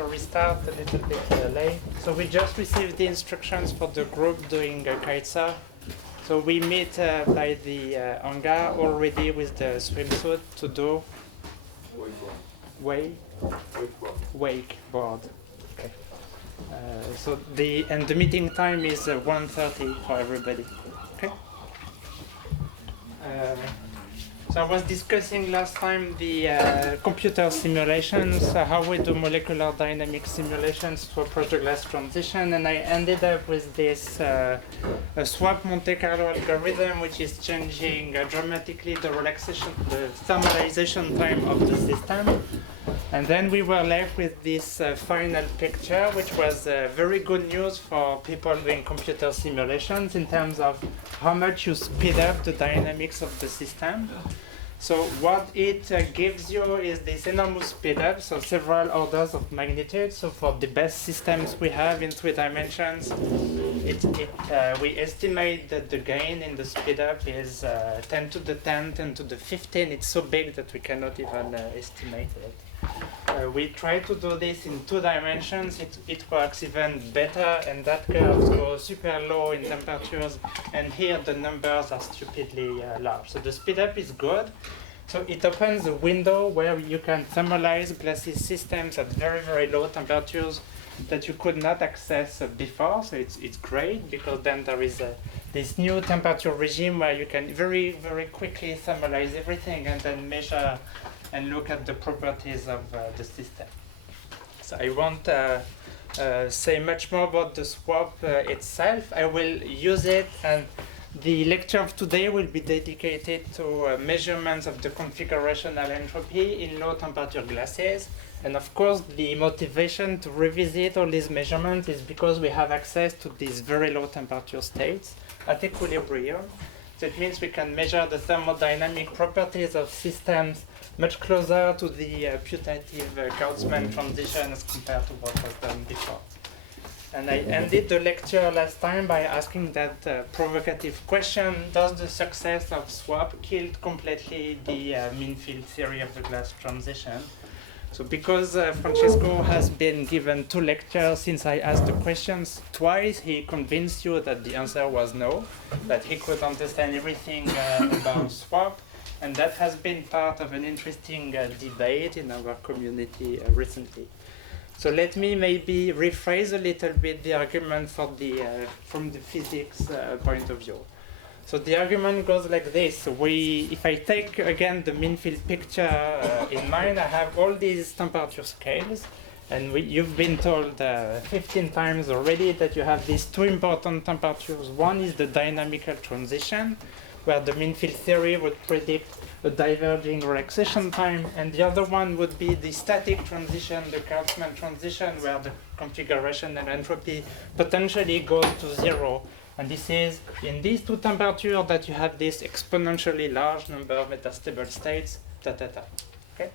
to restart a little bit late. So we just received the instructions for the group doing kitesurf. So we meet by the hangar already with the swimsuit to do wakeboard. Okay. So the meeting time is 1:30 for everybody. Okay. So I was discussing last time the computer simulations, how we do molecular dynamic simulations for project glass transition, and I ended up with this swap Monte Carlo algorithm, which is changing dramatically the thermalization time of the system. And then we were left with this final picture, which was very good news for people doing computer simulations in terms of how much you speed up the dynamics of the system. So what it gives you is this enormous speed up, so several orders of magnitude. So for the best systems we have in 3 dimensions, we estimate that the gain in the speed up is 10 to the 10, 10 to the 15. It's so big that we cannot even estimate it. We try to do this in 2 dimensions. It works even better, and that curve goes super low in temperatures, and here the numbers are stupidly large. So the speed up is good. So it opens a window where you can thermalize glassy systems at very, very low temperatures that you could not access before. So it's great, because then there is this new temperature regime where you can very, very quickly thermalize everything and then measure and look at the properties of the system. So I won't say much more about the swap itself. I will use it, and the lecture of today will be dedicated to measurements of the configurational entropy in low temperature glasses. And of course, the motivation to revisit all these measurements is because we have access to these very low temperature states at equilibrium. So it means we can measure the thermodynamic properties of systems much closer to the putative Casman transition as compared to what was done before. And I ended the lecture last time by asking that provocative question: does the success of swap kill completely the mean field theory of the glass transition? So because Francesco has been given 2 lectures since I asked the questions twice, he convinced you that the answer was no, that he could understand everything about swap. And that has been part of an interesting debate in our community recently. So let me maybe rephrase a little bit the argument for from the physics point of view. So the argument goes like this. If I take again the mean field picture in mind, I have all these temperature scales. And you've been told 15 times already that you have these 2 important temperatures. One is the dynamical transition, where the mean field theory would predict a diverging relaxation time, and the other one would be the static transition, the Casman transition, where the configurational entropy potentially goes to 0. And this is in these 2 temperatures that you have this exponentially large number of metastable states, Okay?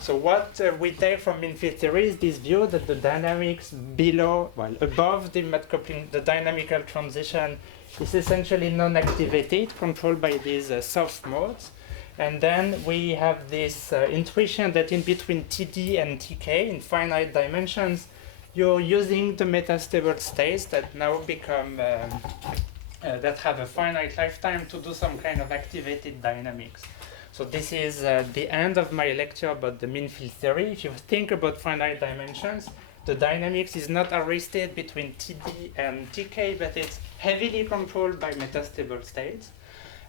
So what we take from mean field theory is this view that the dynamics above the Matt coupling, the dynamical transition, is essentially non-activated, controlled by these soft modes. And then we have this intuition that in between TD and TK, in finite dimensions, you're using the metastable states that now become, that have a finite lifetime to do some kind of activated dynamics. So this is the end of my lecture about the mean field theory. If you think about finite dimensions, the dynamics is not arrested between TD and TK, but it's heavily controlled by metastable states.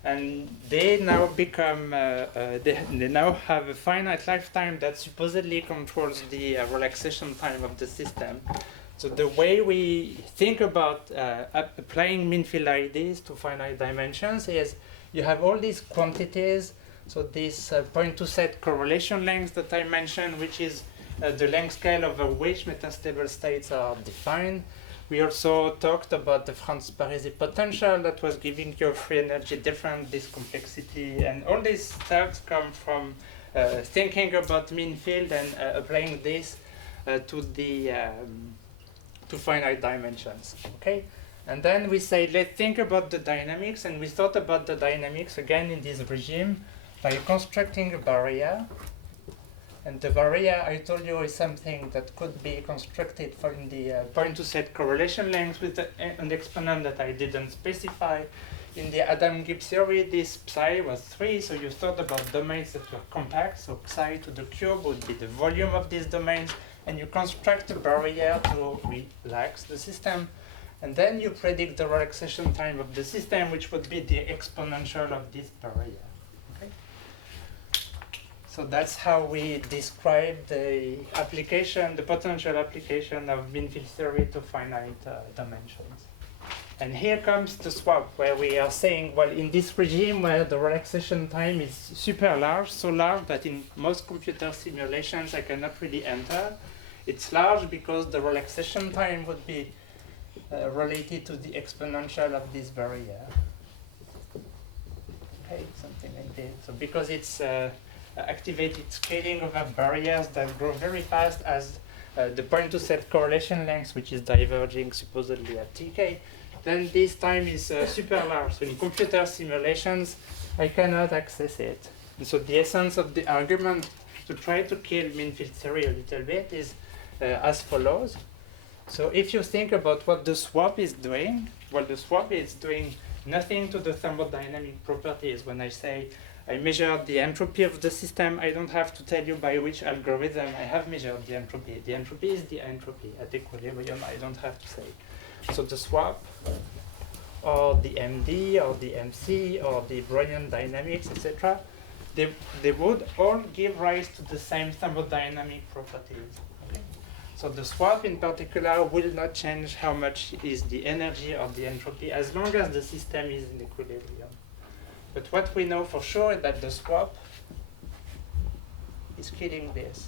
And they now become, they now have a finite lifetime that supposedly controls the relaxation time of the system. So the way we think about applying mean field IDs to finite dimensions is you have all these quantities. So this point to set correlation length that I mentioned, which is the length scale over which metastable states are defined. We also talked about the Franz-Parisi potential that was giving you a free energy difference, this complexity, and all these stuff come from thinking about mean field and applying this to finite dimensions. Okay, and then we say let's think about the dynamics, and we thought about the dynamics again in this regime by constructing a barrier And the barrier, I told you, is something that could be constructed from the point-to-set correlation length with an exponent that I didn't specify. In the Adam-Gibbs theory, this psi was 3, so you thought about domains that were compact, so psi to the cube would be the volume of these domains, and you construct a barrier to relax the system, and then you predict the relaxation time of the system, which would be the exponential of this barrier. So that's how we describe the application, the potential application of mean field theory to finite dimensions. And here comes the swap, where we are saying, well, in this regime where the relaxation time is super large, so large that in most computer simulations I cannot really enter, it's large because the relaxation time would be related to the exponential of this barrier. Okay, something like this. So because it's activated scaling over barriers that grow very fast as the point-to-set correlation length, which is diverging supposedly at tk, then this time is super large. So in computer simulations, I cannot access it. And so the essence of the argument to try to kill mean field theory a little bit is as follows. So if you think about what the swap is doing, well, the swap is doing nothing to the thermodynamic properties. When I say I measured the entropy of the system, I don't have to tell you by which algorithm I have measured the entropy. The entropy is the entropy at equilibrium. I don't have to say. So the swap, or the MD, or the MC, or the Brownian dynamics, etc., they would all give rise to the same thermodynamic properties. Okay? So the swap in particular will not change how much is the energy or the entropy as long as the system is in equilibrium. But what we know for sure is that the swap is killing this.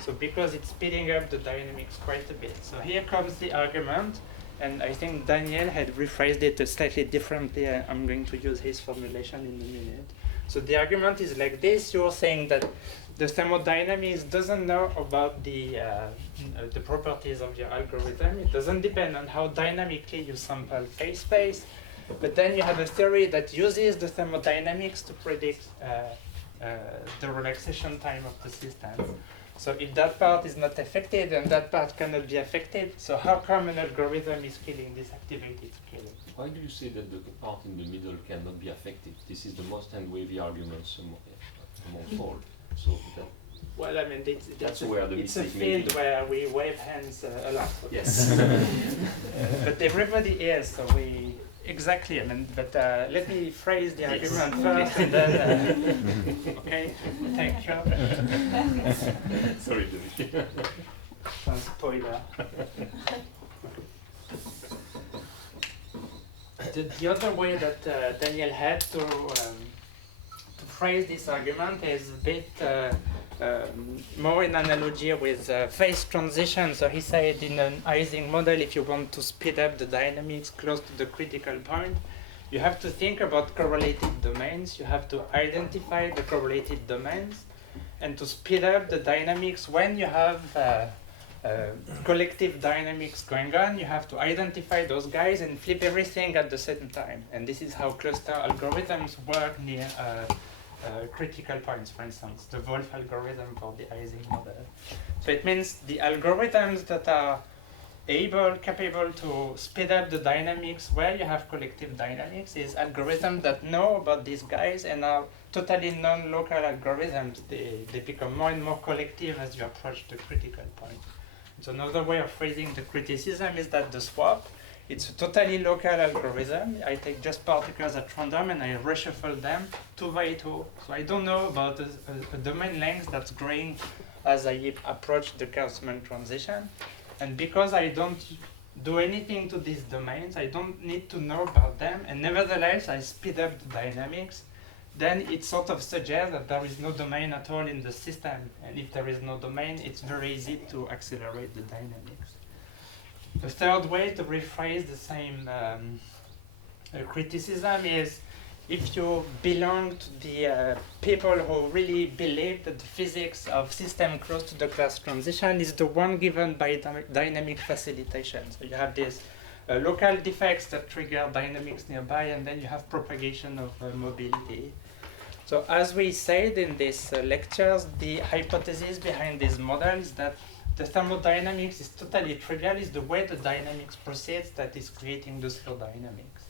So because it's speeding up the dynamics quite a bit. So here comes the argument, and I think Daniel had rephrased it slightly differently. I'm going to use his formulation in a minute. So the argument is like this. You're saying that the thermodynamics doesn't know about the properties of your algorithm. It doesn't depend on how dynamically you sample phase space. But then you have a theory that uses the thermodynamics to predict the relaxation time of the system. So if that part is not affected, then that part cannot be affected. So how come an algorithm is killing this activated scaling? Why do you say that the part in the middle cannot be affected? This is the most hand-wavy argument among all. So well, I mean, that's where the it's a mistake field where we wave hands a lot. Yes. But everybody is, so we exactly. I mean, but let me phrase the argument first, and then okay. Thank you. Sorry, Ludovic. Spoiler. The other way that Daniel had to phrase this argument is a bit more in analogy with phase transition. So he said in an Ising model, if you want to speed up the dynamics close to the critical point, you have to think about correlated domains. You have to identify the correlated domains. And to speed up the dynamics, when you have collective dynamics going on, you have to identify those guys and flip everything at the same time. And this is how cluster algorithms work near critical points, for instance, the Wolf algorithm for the Ising model. So it means the algorithms that are capable to speed up the dynamics where you have collective dynamics is algorithms that know about these guys and are totally non-local algorithms. They become more and more collective as you approach the critical point. So another way of phrasing the criticism is that the swap, it's a totally local algorithm. I take just particles at random and I reshuffle them 2 by 2. So I don't know about a domain length that's growing as I approach the Casman transition. And because I don't do anything to these domains, I don't need to know about them, and nevertheless I speed up the dynamics, then it sort of suggests that there is no domain at all in the system. And if there is no domain, it's very easy to accelerate the dynamics. The third way to rephrase the same criticism is if you belong to the people who really believe that the physics of system close to the class transition is the one given by dynamic facilitation. So you have these local defects that trigger dynamics nearby, and then you have propagation of mobility. So as we said in these lectures, the hypothesis behind this model is that the thermodynamics is totally trivial. It's the way the dynamics proceeds that is creating the slow dynamics.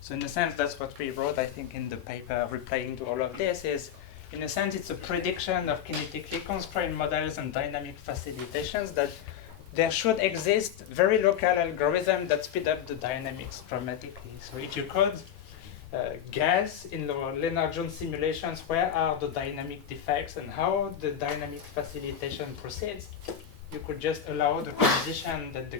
So in a sense, that's what we wrote, I think, in the paper replying to all of this is, in a sense, it's a prediction of kinetically constrained models and dynamic facilitations that there should exist very local algorithms that speed up the dynamics dramatically. So if you could guess in the Lennard-Jones simulations where are the dynamic defects and how the dynamic facilitation proceeds, you could just allow the transition that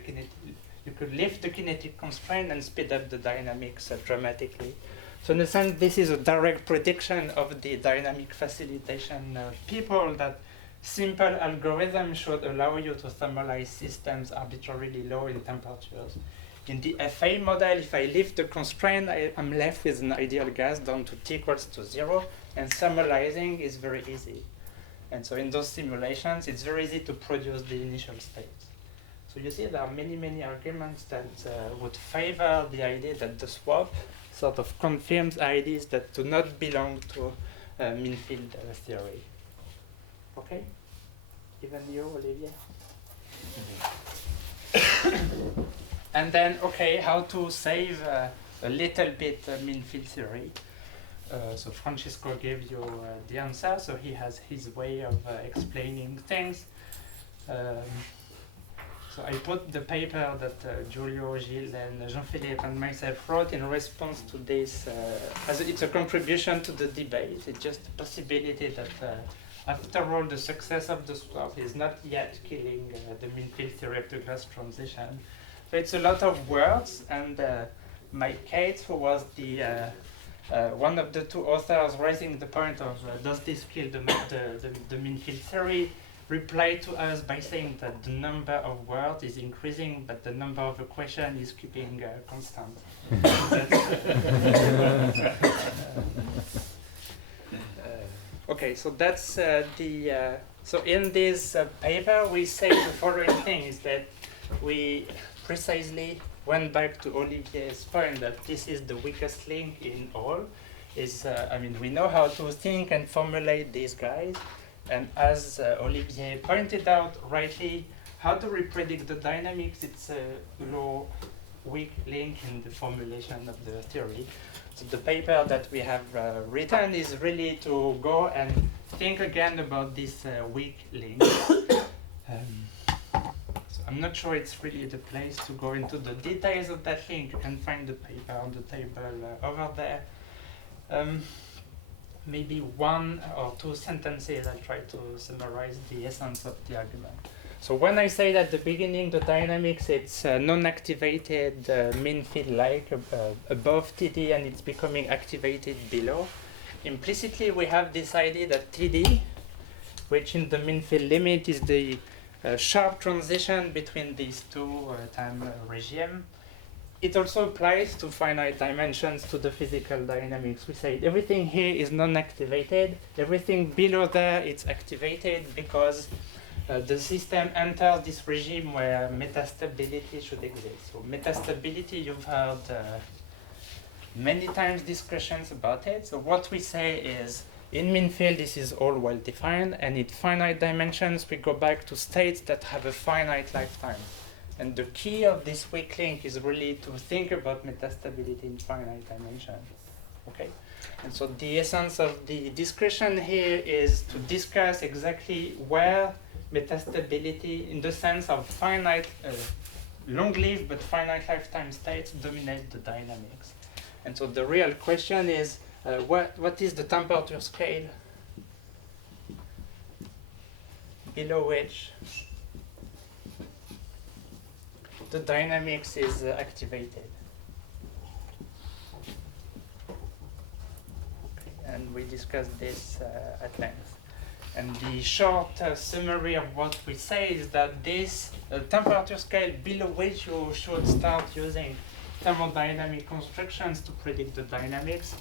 you could lift the kinetic constraint and speed up the dynamics dramatically. So in a sense, this is a direct prediction of the dynamic facilitation people that simple algorithms should allow you to thermalize systems arbitrarily low in temperatures. In the FA model, if I lift the constraint, I'm left with an ideal gas down to T equals to 0, and thermalizing is very easy. And so in those simulations, it's very easy to produce the initial states. So you see there are many, many arguments that would favor the idea that the swap sort of confirms ideas that do not belong to mean field theory. Okay? Even you, Olivier? And then, okay, how to save a little bit mean field theory. So Francisco gave you the answer, so he has his way of explaining things. So I put the paper that Giulio, Gilles, and Jean-Philippe and myself wrote in response to this, as it's a contribution to the debate. It's just a possibility that after all, the success of the swap is not yet killing the mean field theory of the glass transition. So it's a lot of words, and Mike Cates, who was the one of the two authors raising the point of does this kill the mean field theory, replied to us by saying that the number of words is increasing, but the number of equations is keeping constant. Okay, so that's so in this paper we say the following thing is that we precisely went back to Olivier's point that this is the weakest link in all. I mean, we know how to think and formulate these guys, and as Olivier pointed out rightly, how do we predict the dynamics? It's a low, weak link in the formulation of the theory. So the paper that we have written is really to go and think again about this weak link. So I'm not sure it's really the place to go into the details of that link. You can find the paper on the table over there. Maybe one or two sentences, I'll try to summarize the essence of the argument. So when I say that at the beginning the dynamics, it's non-activated mean field like above TD and it's becoming activated below, implicitly we have this idea that TD, which in the mean field limit is the sharp transition between these two time regimes, it also applies to finite dimensions to the physical dynamics. We say everything here is non-activated, everything below there it's activated because the system enters this regime where metastability should exist. So metastability, you've heard many times discussions about it. So what we say is, in mean field, this is all well defined, and in finite dimensions, we go back to states that have a finite lifetime. And the key of this weak link is really to think about metastability in finite dimensions. Okay? And so the essence of the discussion here is to discuss exactly where metastability, in the sense of finite, long-lived but finite lifetime states, dominate the dynamics. And so the real question is, what is the temperature scale below which the dynamics is activated? Okay, and we discussed this at length. And the short summary of what we say is that this temperature scale below which you should start using thermodynamic constructions to predict the dynamics,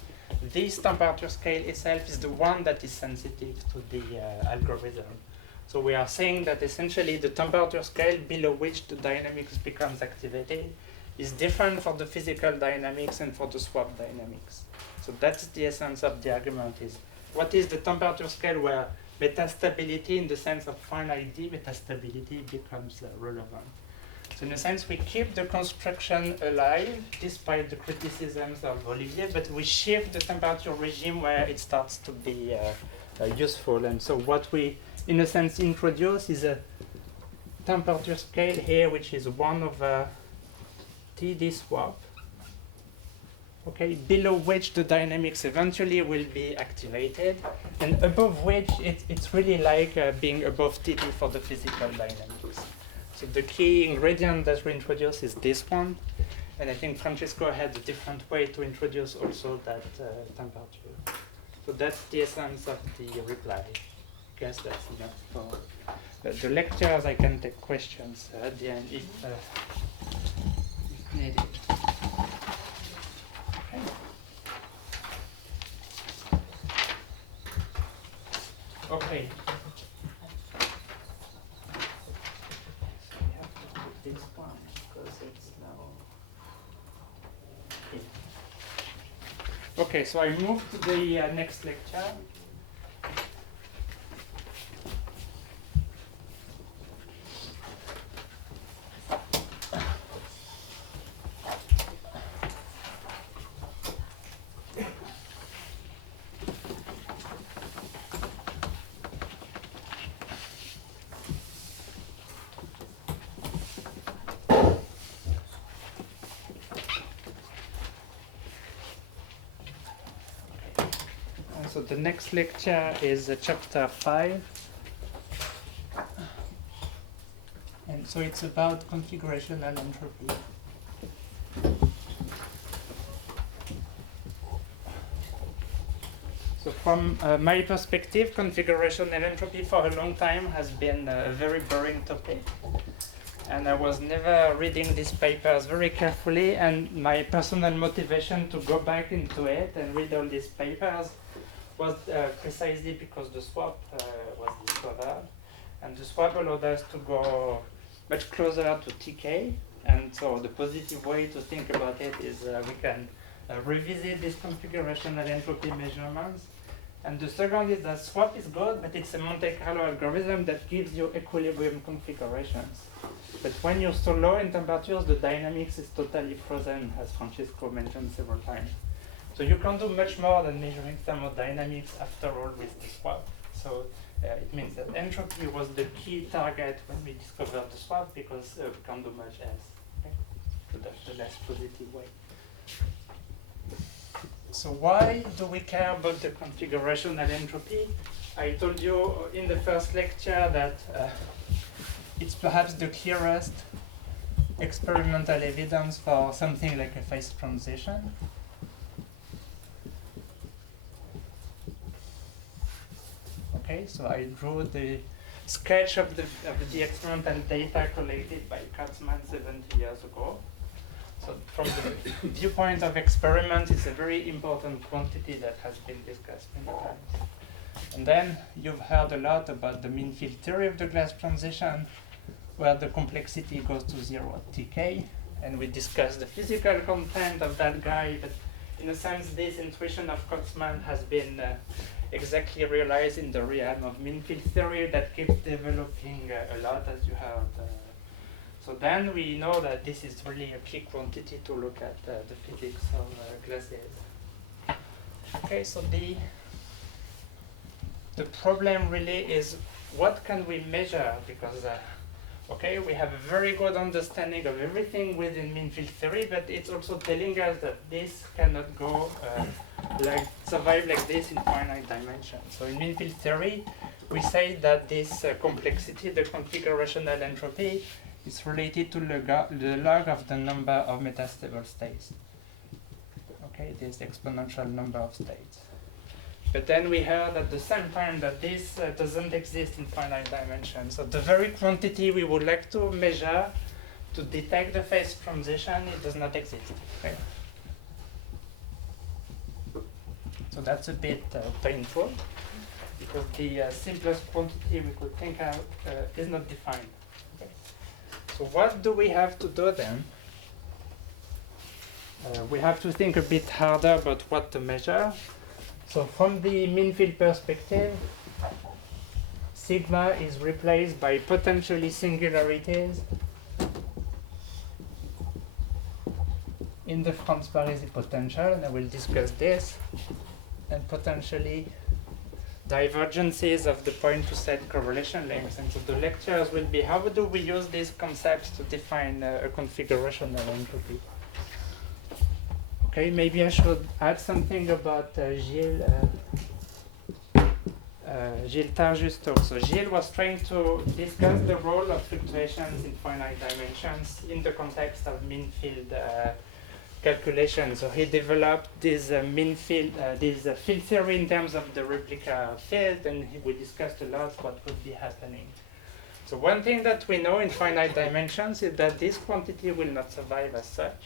this temperature scale itself is the one that is sensitive to the algorithm. So we are saying that essentially the temperature scale below which the dynamics becomes activated is different for the physical dynamics and for the swap dynamics. So that's the essence of the argument is, what is the temperature scale where metastability in the sense of finite D metastability becomes relevant. So in a sense, we keep the construction alive despite the criticisms of Olivier, but we shift the temperature regime where it starts to be useful. And so what we, in a sense, introduce is a temperature scale here, which is 1 over TD swap, okay, below which the dynamics eventually will be activated, and above which it's really like being above TD for the physical dynamics. So the key ingredient that we introduce is this one, and I think Francesco had a different way to introduce also that temperature. So that's the essence of the reply. I guess that's enough for the lectures. I can take questions at the end if needed. Okay. So we have to put this one because it's now. Okay, so I move to the next lecture. So the next lecture is chapter 5. And so it's about configurational entropy. So from my perspective, configurational entropy for a long time has been a very boring topic. And I was never reading these papers very carefully, and my personal motivation to go back into it and read all these papers was precisely because the swap was discovered, and the swap allowed us to go much closer to TK, and so the positive way to think about it is we can revisit these configurational entropy measurements, and the second is that swap is good, but it's a Monte Carlo algorithm that gives you equilibrium configurations. But when you're so low in temperatures, the dynamics is totally frozen, as Francesco mentioned several times. So you can do much more than measuring thermodynamics after all with the swap. So it means that entropy was the key target when we discovered the swap, because we can do much else. Okay? So that's the less positive way. So why do we care about the configurational entropy? I told you in the first lecture that it's perhaps the clearest experimental evidence for something like a phase transition. Okay, so I drew the sketch of the experimental data collected by Casman 70 years ago. So from the viewpoint of experiment, it's a very important quantity that has been discussed many times. And then you've heard a lot about the mean field theory of the glass transition, where the complexity goes to 0 at TK, and we discussed the physical content of that guy, but in a sense, this intuition of Casman has been exactly realized in the realm of mean field theory that keeps developing a lot, as you heard. So then we know that this is really a key quantity to look at the physics of glaciers. Okay, so the problem really is what can we measure, because okay, we have a very good understanding of everything within mean field theory, but it's also telling us that this cannot go survive like this in finite dimensions. So in mean field theory, we say that this complexity, the configurational entropy, is related to the log of the number of metastable states. Okay, this exponential number of states. But then we heard at the same time that this doesn't exist in finite dimensions. So the very quantity we would like to measure to detect the phase transition, it does not exist. Okay? So that's a bit painful, because the simplest quantity we could think of is not defined. Okay? So what do we have to do then? We have to think a bit harder about what to measure. So from the mean field perspective, sigma is replaced by potentially singularities in the Franz-Parisi potential, and I will discuss this, and potentially divergences of the point to set correlation lengths. And so the lectures will be how do we use these concepts to define a configurational entropy. Okay, maybe I should add something about Gilles Tarjus talk. So Gilles was trying to discuss the role of fluctuations in finite dimensions in the context of mean field calculation. So he developed this mean field, this field theory in terms of the replica field, and we discussed a lot what could be happening. So one thing that we know in finite dimensions is that this quantity will not survive as such.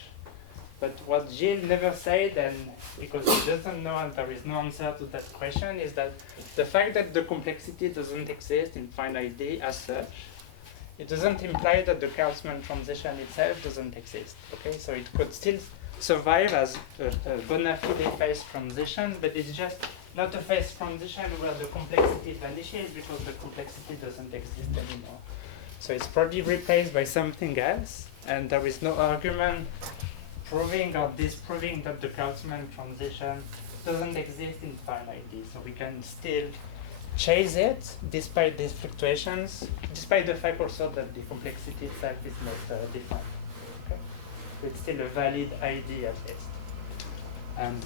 But what Gilles never said, and because he doesn't know and there is no answer to that question, is that the fact that the complexity doesn't exist in finite D as such, it doesn't imply that the Casman transition itself doesn't exist. Okay, so it could still survive as a bona fide phase transition, but it's just not a phase transition where the complexity vanishes because the complexity doesn't exist anymore. So it's probably replaced by something else, and there is no argument proving or disproving that the Casman transition doesn't exist in finite D. So we can still chase it despite these fluctuations, despite the fact also that the complexity itself is not defined. Okay? It's still a valid ID at least. And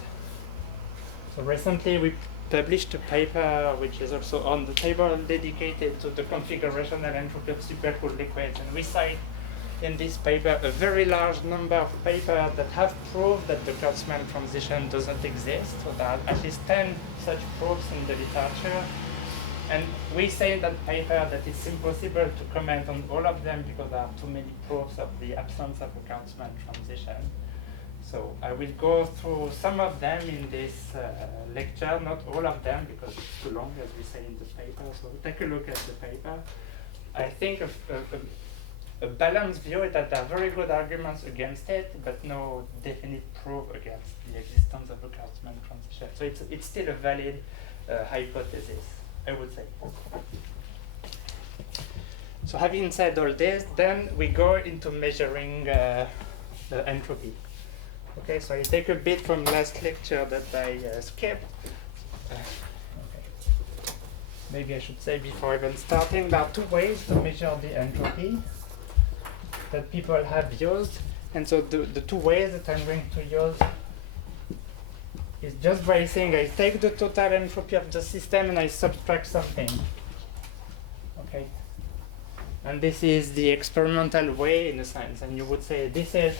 so recently we published a paper which is also on the table dedicated to the configurational entropy of supercooled liquids, and we cite in this paper a very large number of papers that have proved that the Casman transition doesn't exist. So there are at least 10 such proofs in the literature. And we say in that paper that it's impossible to comment on all of them because there are too many proofs of the absence of a Casman transition. So I will go through some of them in this lecture, not all of them because it's too long, as we say in the paper. So take a look at the paper. I think a balanced view is that there are very good arguments against it, but no definite proof against the existence of a Casman transition. So it's still a valid hypothesis, I would say. So having said all this, then we go into measuring the entropy. Okay, so I take a bit from last lecture that I skipped. Okay. Maybe I should say before even starting, there are two ways to measure the entropy that people have used. And so the two ways that I'm going to use is just by saying I take the total entropy of the system and I subtract something. Okay. And this is the experimental way in a sense. And you would say this is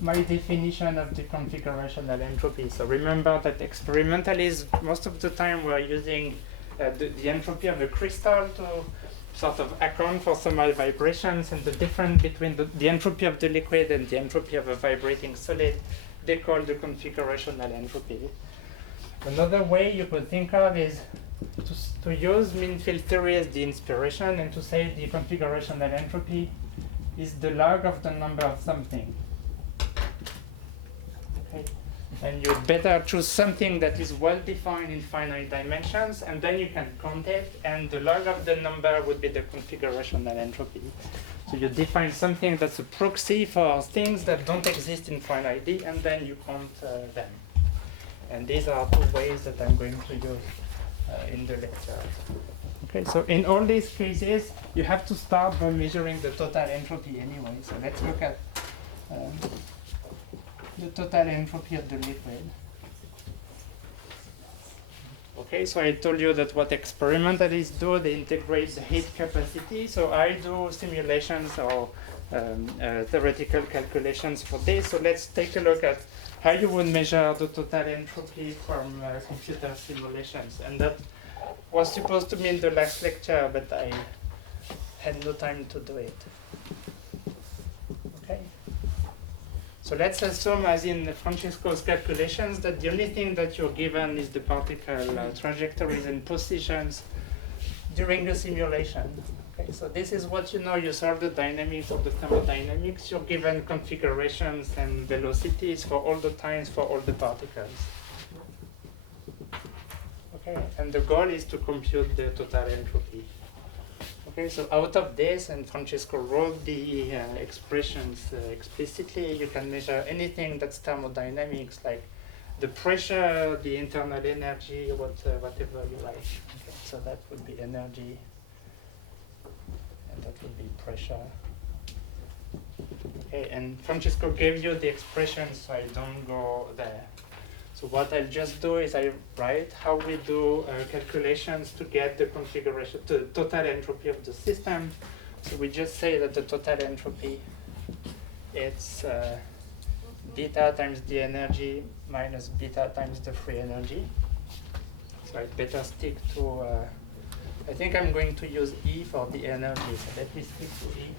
my definition of the configurational entropy. So remember that experimentally, most of the time we're using the entropy of a crystal to sort of account for thermal vibrations, and the difference between the entropy of the liquid and the entropy of a vibrating solid, they call the configurational entropy. Another way you could think of is to use mean field theory as the inspiration and to say the configurational entropy is the log of the number of something. Okay. And you'd better choose something that is well defined in finite dimensions, and then you can count it, and the log of the number would be the configurational entropy. So you define something that's a proxy for things that don't exist in finite D, and then you count them. And these are two ways that I'm going to use in the lecture. Okay, so in all these cases, you have to start by measuring the total entropy anyway. So let's look at the total entropy of the liquid. Okay, so I told you that what experimentalists do, they integrate the heat capacity. So I do simulations or theoretical calculations for this. So let's take a look at how you would measure the total entropy from computer simulations. And that was supposed to be in the last lecture, but I had no time to do it. Okay. So let's assume, as in Francesco's calculations, that the only thing that you're given is the particle trajectories and positions during the simulation. Okay, so this is what you know. You solve the dynamics of the thermodynamics. You're given configurations and velocities for all the times for all the particles. Okay, and the goal is to compute the total entropy. Okay, so out of this, and Francesco wrote the expressions explicitly, you can measure anything that's thermodynamics, like the pressure, the internal energy, whatever you like. Okay, so that would be energy, and that would be pressure. Okay, and Francesco gave you the expressions, so I don't go there. So what I'll just do is I write how we do calculations to get the configuration, the total entropy of the system. So we just say that the total entropy, it's beta times the energy minus beta times the free energy. So I'd better stick to, I think I'm going to use E for the energy. So let me stick to E.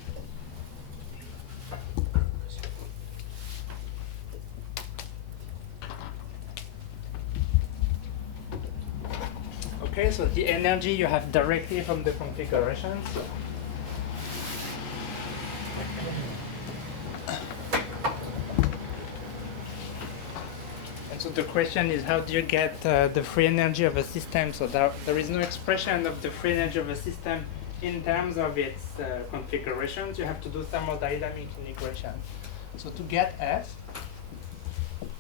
Okay, so the energy you have directly from the configurations. And so the question is, how do you get the free energy of a system? So there is no expression of the free energy of a system in terms of its configurations. You have to do thermodynamic integration. So to get F,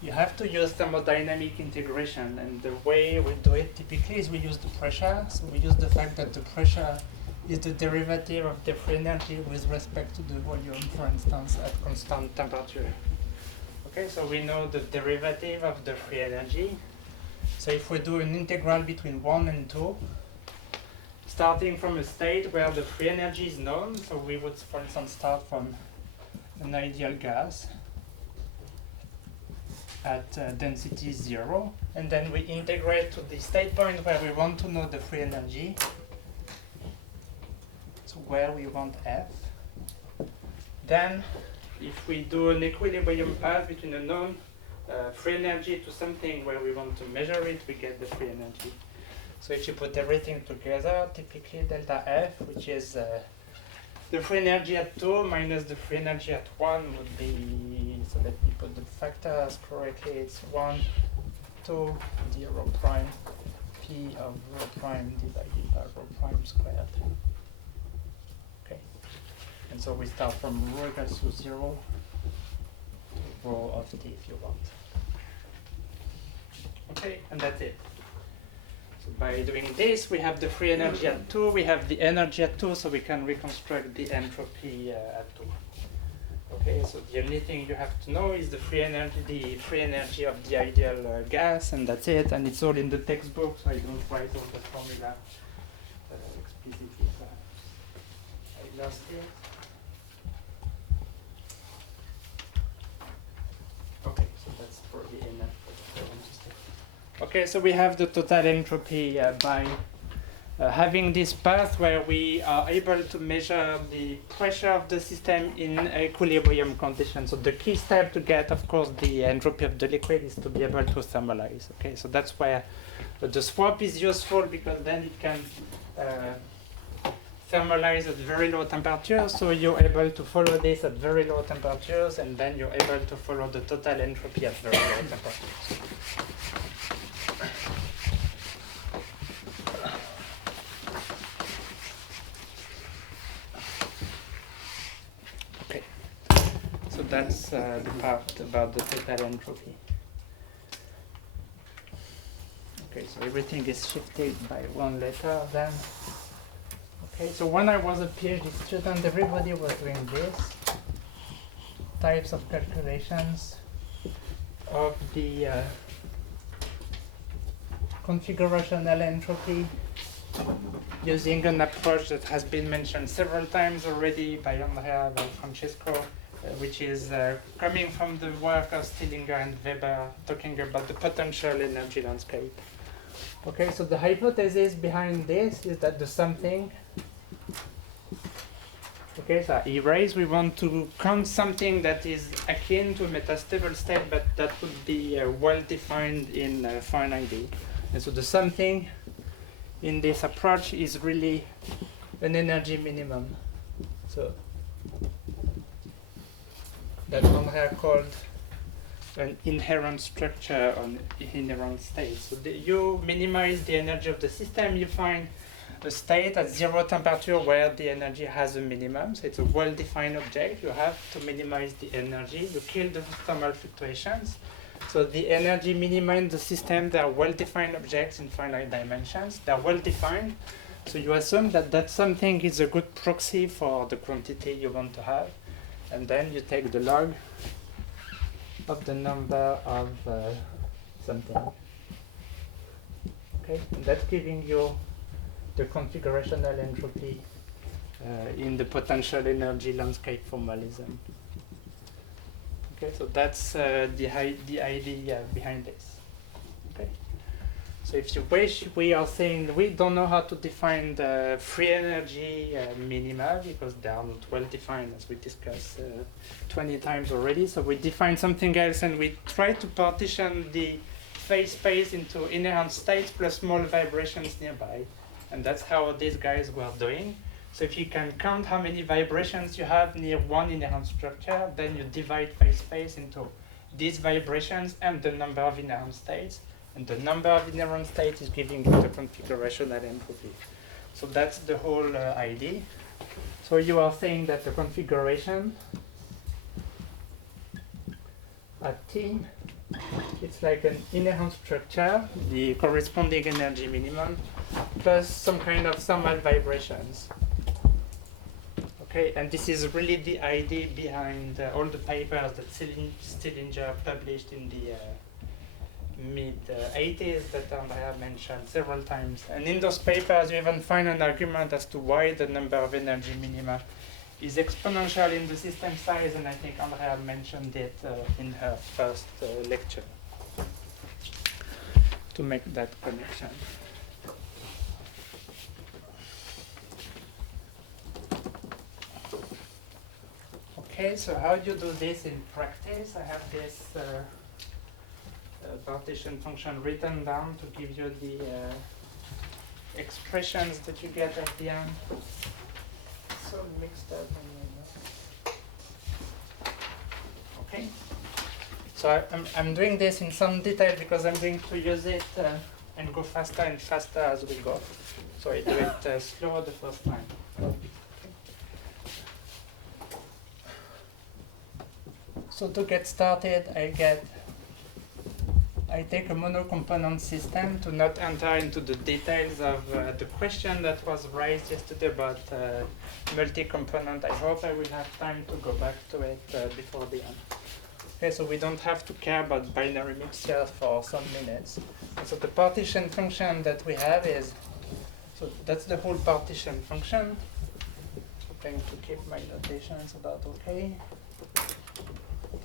you have to use thermodynamic integration, and the way we do it typically is we use the pressure. So we use the fact that the pressure is the derivative of the free energy with respect to the volume, for instance, at constant temperature. Okay, so we know the derivative of the free energy. So if we do an integral between 1 and 2, starting from a state where the free energy is known, so we would, for instance, start from an ideal gas at density 0, and then we integrate to the state point where we want to know the free energy, so where we want F. Then, if we do an equilibrium path between a known free energy to something where we want to measure it, we get the free energy. So if you put everything together, typically delta F, which is the free energy at 2 minus the free energy at 1 would be, so let me put the factors correctly, it's 1, 2, 0 prime, P of rho prime divided by rho prime squared. Okay, and so we start from rho equals to 0 to rho of t if you want. Okay, and that's it. So by doing this, we have the free energy at 2, we have the energy at 2, so we can reconstruct the entropy at 2. Okay, so the only thing you have to know is the free energy of the ideal gas, and that's it. And it's all in the textbook, so I don't write all the formula explicitly. So I lost it. Okay, so that's probably enough for the problem system. Okay, so we have the total entropy by having this path where we are able to measure the pressure of the system in equilibrium conditions. So the key step to get, of course, the entropy of the liquid is to be able to thermalize. Okay, so that's where the swap is useful, because then it can thermalize at very low temperatures. So you're able to follow this at very low temperatures, and then you're able to follow the total entropy at very low temperatures. So that's the part about the total entropy. Okay, so everything is shifted by one letter then. Okay, so when I was a PhD student, everybody was doing this types of calculations of the configurational entropy using an approach that has been mentioned several times already by Andrea, by Francesco, which is coming from the work of Stillinger and Weber, talking about the potential energy landscape. Okay, so the hypothesis behind this is that the something, okay, so erase, we want to count something that is akin to a metastable state, but that would be well defined in finite D. And so the something in this approach is really an energy minimum. So that Andrea called an inherent structure on inherent state. So you minimize the energy of the system, you find a state at 0 temperature where the energy has a minimum. So it's a well-defined object. You have to minimize the energy. You kill the thermal fluctuations. So the energy minima in the system, they are well-defined objects in finite dimensions. They are well-defined. So you assume that that something is a good proxy for the quantity you want to have. And then you take the log of the number of something. Okay, and that's giving you the configurational entropy in the potential energy landscape formalism. Okay, so that's the idea behind this. Okay, so if you wish, we are saying we don't know how to define the free energy minima because they are not well defined, as we discussed 20 times already. So we define something else and we try to partition the phase space into inherent states plus small vibrations nearby. And that's how these guys were doing. So if you can count how many vibrations you have near one inherent structure, then you divide phase space into these vibrations and the number of inherent states. And the number of inherent states is giving you the configurational entropy. So that's the whole idea. So you are saying that the configuration at T, it's like an inherent structure, the corresponding energy minimum, plus some kind of thermal vibrations. Okay, and this is really the idea behind all the papers that Stillinger published in the mid-80s that Andrea mentioned several times. And in those papers, you even find an argument as to why the number of energy minima is exponential in the system size, and I think Andrea mentioned it in her first lecture to make that connection. Okay, so how do you do this in practice? I have this partition function written down to give you the expressions that you get at the end. So mixed up. Okay. So I'm doing this in some detail because I'm going to use it and go faster and faster as we go. So I do it slower the first time. Okay. So to get started, I take a monocomponent system to not enter into the details of the question that was raised yesterday about multi-component. I hope I will have time to go back to it before the end. Okay, so we don't have to care about binary mixtures for some minutes. And so the partition function that we have is, so that's the whole partition function. I'm trying to keep my notations about okay.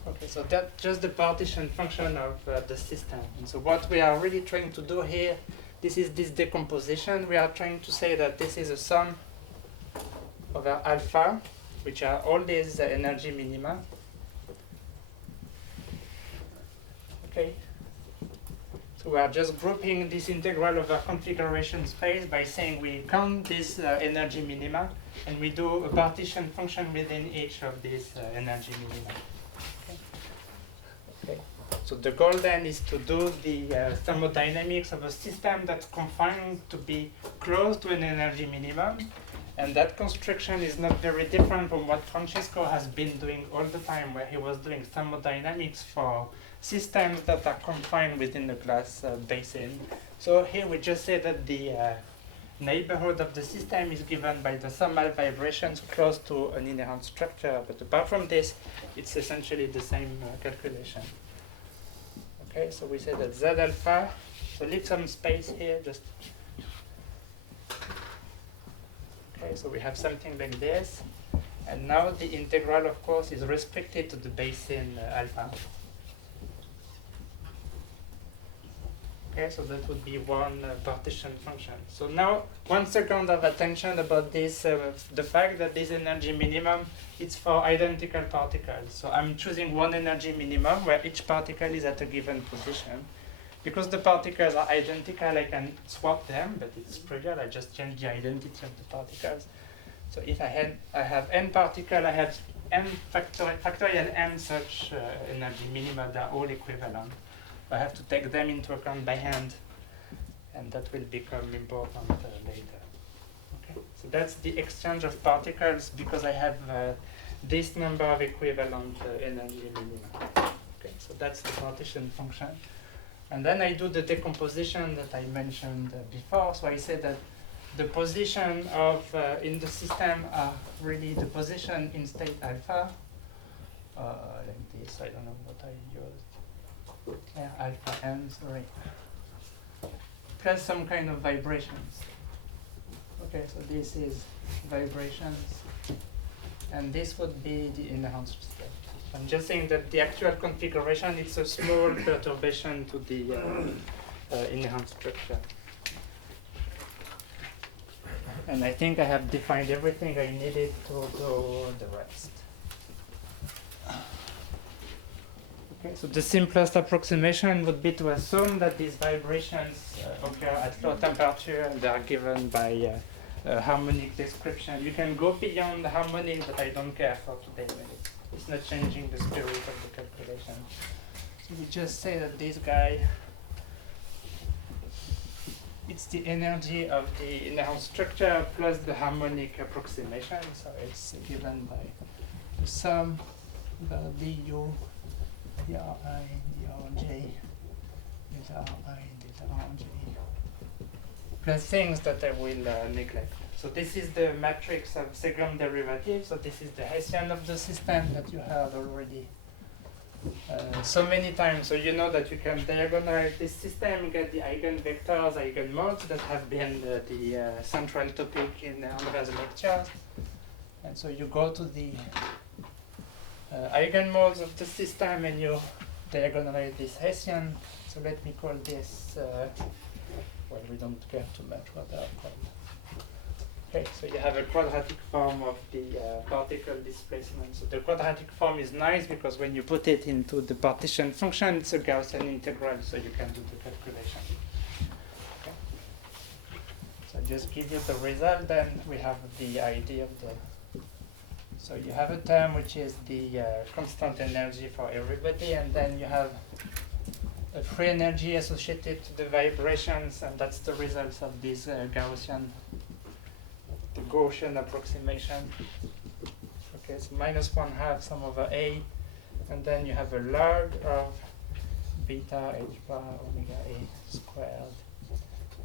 Okay, so that's just the partition function of the system. And so what we are really trying to do here, this is this decomposition. We are trying to say that this is a sum over alpha, which are all these energy minima. Okay. So we are just grouping this integral over configuration space by saying we count this energy minima, and we do a partition function within each of these energy minima. Okay. So the goal then is to do the thermodynamics of a system that's confined to be close to an energy minimum. And that construction is not very different from what Francesco has been doing all the time, where he was doing thermodynamics for systems that are confined within the glass basin. So here we just say that the neighborhood of the system is given by the thermal vibrations close to an inherent structure. But apart from this, it's essentially the same calculation. Okay, so we say that Z alpha, so leave some space here, just. Okay, so we have something like this. And now the integral, of course, is restricted to the basin alpha. Okay, so that would be one partition function. So now, 1 second of attention about this, the fact that this energy minimum is for identical particles. So I'm choosing one energy minimum where each particle is at a given position. Because the particles are identical, I can swap them, but it's trivial. I just change the identity of the particles. So if I have n particles, I have factorial m such energy minima, they're all equivalent. I have to take them into account by hand, and that will become important later. Okay, so that's the exchange of particles because I have this number of equivalent energy minima. Okay, so that's the partition function. And then I do the decomposition that I mentioned before. So I say that the position of in the system are really the position in state alpha, like this. I don't know what I used. Yeah, alpha n, sorry. Plus some kind of vibrations. Okay, so this is vibrations, and this would be the enhanced state. I'm just saying that the actual configuration is a small perturbation to the enhanced structure. And I think I have defined everything I needed to do the rest. Okay, so the simplest approximation would be to assume that these vibrations occur at low temperature and they are given by harmonic description. You can go beyond the harmonic, but I don't care for today. It's not changing the spirit of the calculation. So we just say that this guy, it's the energy of the inherent structure plus the harmonic approximation. So it's given by the sum of du, dri, drj, these ri, these rj, plus things that I will neglect. So this is the matrix of second derivative. So this is the Hessian of the system that you heard already so many times. So you know that you can diagonalize this system, get the eigenvectors, eigenmodes that have been the central topic in Andrea's lectures. And so you go to the eigenmodes of the system and you diagonalize this Hessian. So let me call this, well, we don't care too much what they are called. Okay, so you have a quadratic form of the particle displacement. So the quadratic form is nice because when you put it into the partition function, it's a Gaussian integral, so you can do the calculation. Okay. So just give you the result, then we have the idea of the. So you have a term which is the constant energy for everybody, and then you have a free energy associated to the vibrations, and that's the results of this Gaussian. The Gaussian approximation. Okay, so minus 1/2 sum over a, and then you have a log of beta h bar omega a squared,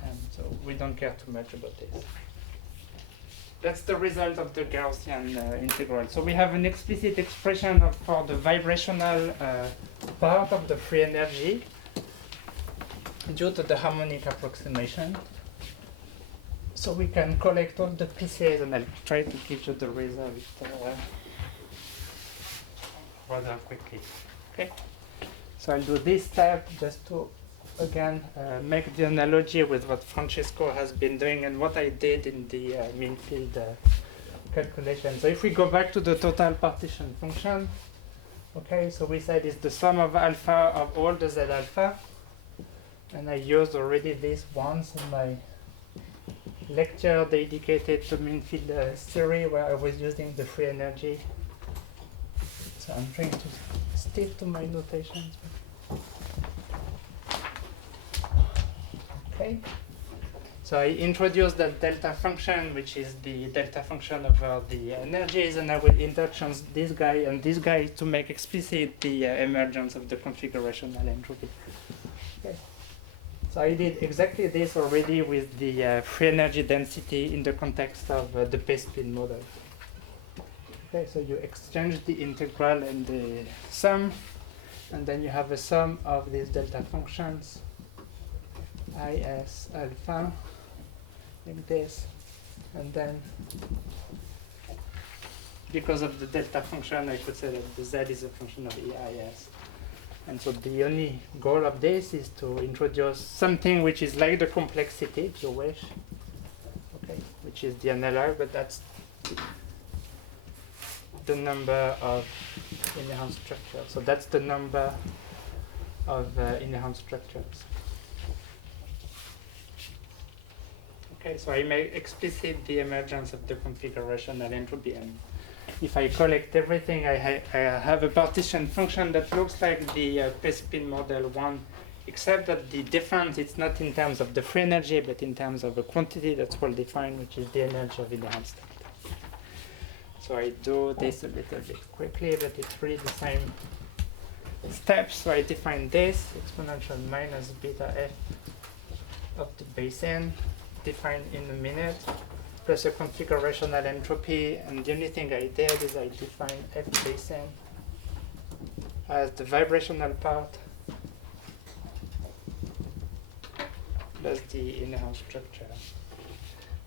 and so we don't care too much about this. That's the result of the Gaussian integral. So we have an explicit expression for the vibrational part of the free energy due to the harmonic approximation. So we can collect all the pieces, and I'll try to give you the result rather quickly. Okay. So I'll do this step just to, again, make the analogy with what Francesco has been doing and what I did in the mean field calculation. So if we go back to the total partition function, okay, so we said it's the sum of alpha of all the z alpha, and I used already this once in my lecture dedicated to mean field theory where I was using the free energy. So I'm trying to stick to my notations. Okay. So I introduced that delta function, which is the delta function over the energies, and I will interchange this guy and this guy to make explicit the emergence of the configurational entropy. Okay. So I did exactly this already with the free energy density in the context of the P-spin model. Okay, so you exchange the integral and the sum, and then you have a sum of these delta functions, is alpha, like this, and then because of the delta function, I could say that the z is a function of EIS. And so the only goal of this is to introduce something which is like the complexity, if you wish, okay, which is the analog, but that's the number of inherent structures. So that's the number of inherent structures. Okay, so I make explicit the emergence of the configurational entropy, and if I collect everything, I have a partition function that looks like the P-spin model one, except that the difference it's not in terms of the free energy, but in terms of a quantity that's well defined, which is the energy of inherent state. So I do this a little bit quickly, but it's really the same steps. So I define this exponential minus beta f of the base n, defined in a minute, plus a configurational entropy, and the only thing I did is I define f base n as the vibrational part plus the inherent structure.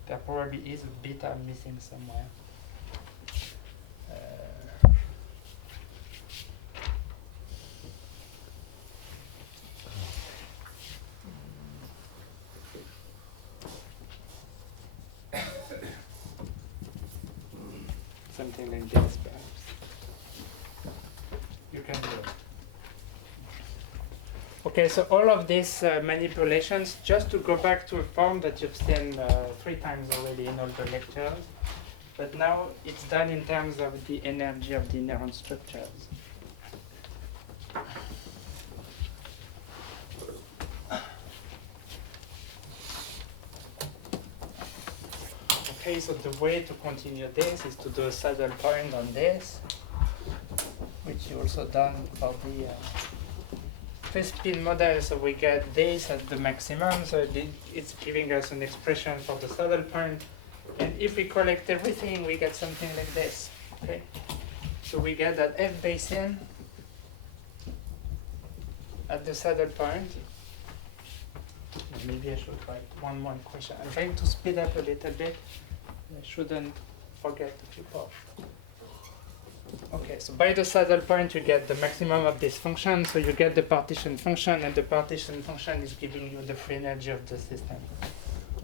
There probably is a beta missing somewhere. Something like this, perhaps. You can do it. Okay, so all of these manipulations, just to go back to a form that you've seen 3 times already in all the lectures, but now it's done in terms of the energy of the inherent structures. Okay, so the way to continue this is to do a saddle point on this, which you also done for the P-spin model. So we get this at the maximum, so it's giving us an expression for the saddle point. And if we collect everything, we get something like this. Okay, so we get that f base n at the saddle point. Maybe I should write one more question. I'm trying to speed up a little bit. I shouldn't forget a few parts. Okay, so by the saddle point, you get the maximum of this function. So you get the partition function, and the partition function is giving you the free energy of the system.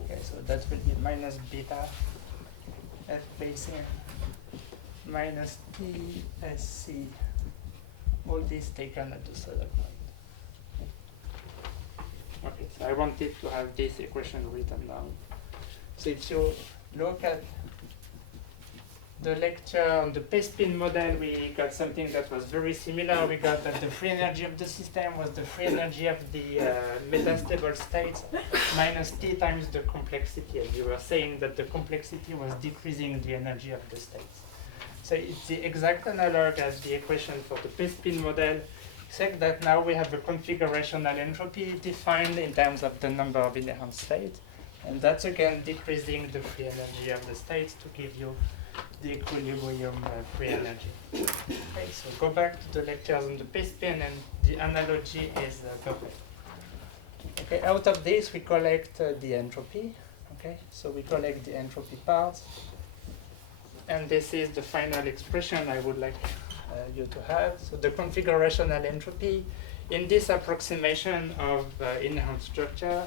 Okay, so that will be minus beta f base n minus t s c. All this taken at the saddle point. Okay, so I wanted to have this equation written down. So if you look at the lecture on the P-spin model, we got something that was very similar. We got that the free energy of the system was the free energy of the metastable states minus t times the complexity. And you were saying that the complexity was decreasing the energy of the states. So it's the exact analog as the equation for the P-spin model, except that now we have a configurational entropy defined in terms of the number of inherent states. And that's again decreasing the free energy of the states to give you the equilibrium free energy. Okay, so go back to the lectures on the P-spin, and the analogy is perfect. Okay, out of this we collect the entropy. Okay, so we collect the entropy parts, and this is the final expression I would like you to have. So the configurational entropy in this approximation of inherent structure,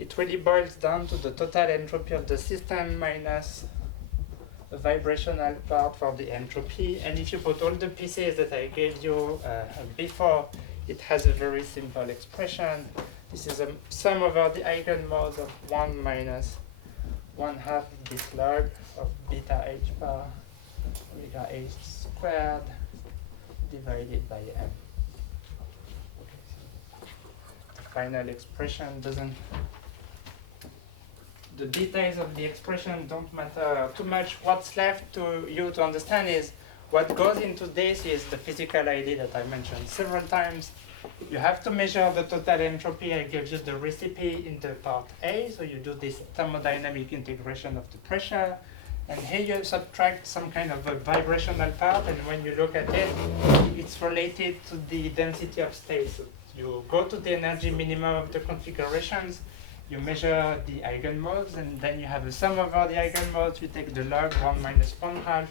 it really boils down to the total entropy of the system minus the vibrational part for the entropy. And if you put all the pieces that I gave you before, it has a very simple expression. This is a sum over the eigenmodes of 1 minus 1/2 this log of beta h bar omega h squared divided by m. Okay, so the final expression doesn't. The details of the expression don't matter too much. What's left to you to understand is what goes into this is the physical ID that I mentioned several times. You have to measure the total entropy. I gave you the recipe in the part A. So you do this thermodynamic integration of the pressure. And here you subtract some kind of a vibrational part. And when you look at it, it's related to the density of states. So you go to the energy minimum of the configurations. You measure the eigenmodes, and then you have a sum over the eigenmodes. You take the log 1 minus 1/2,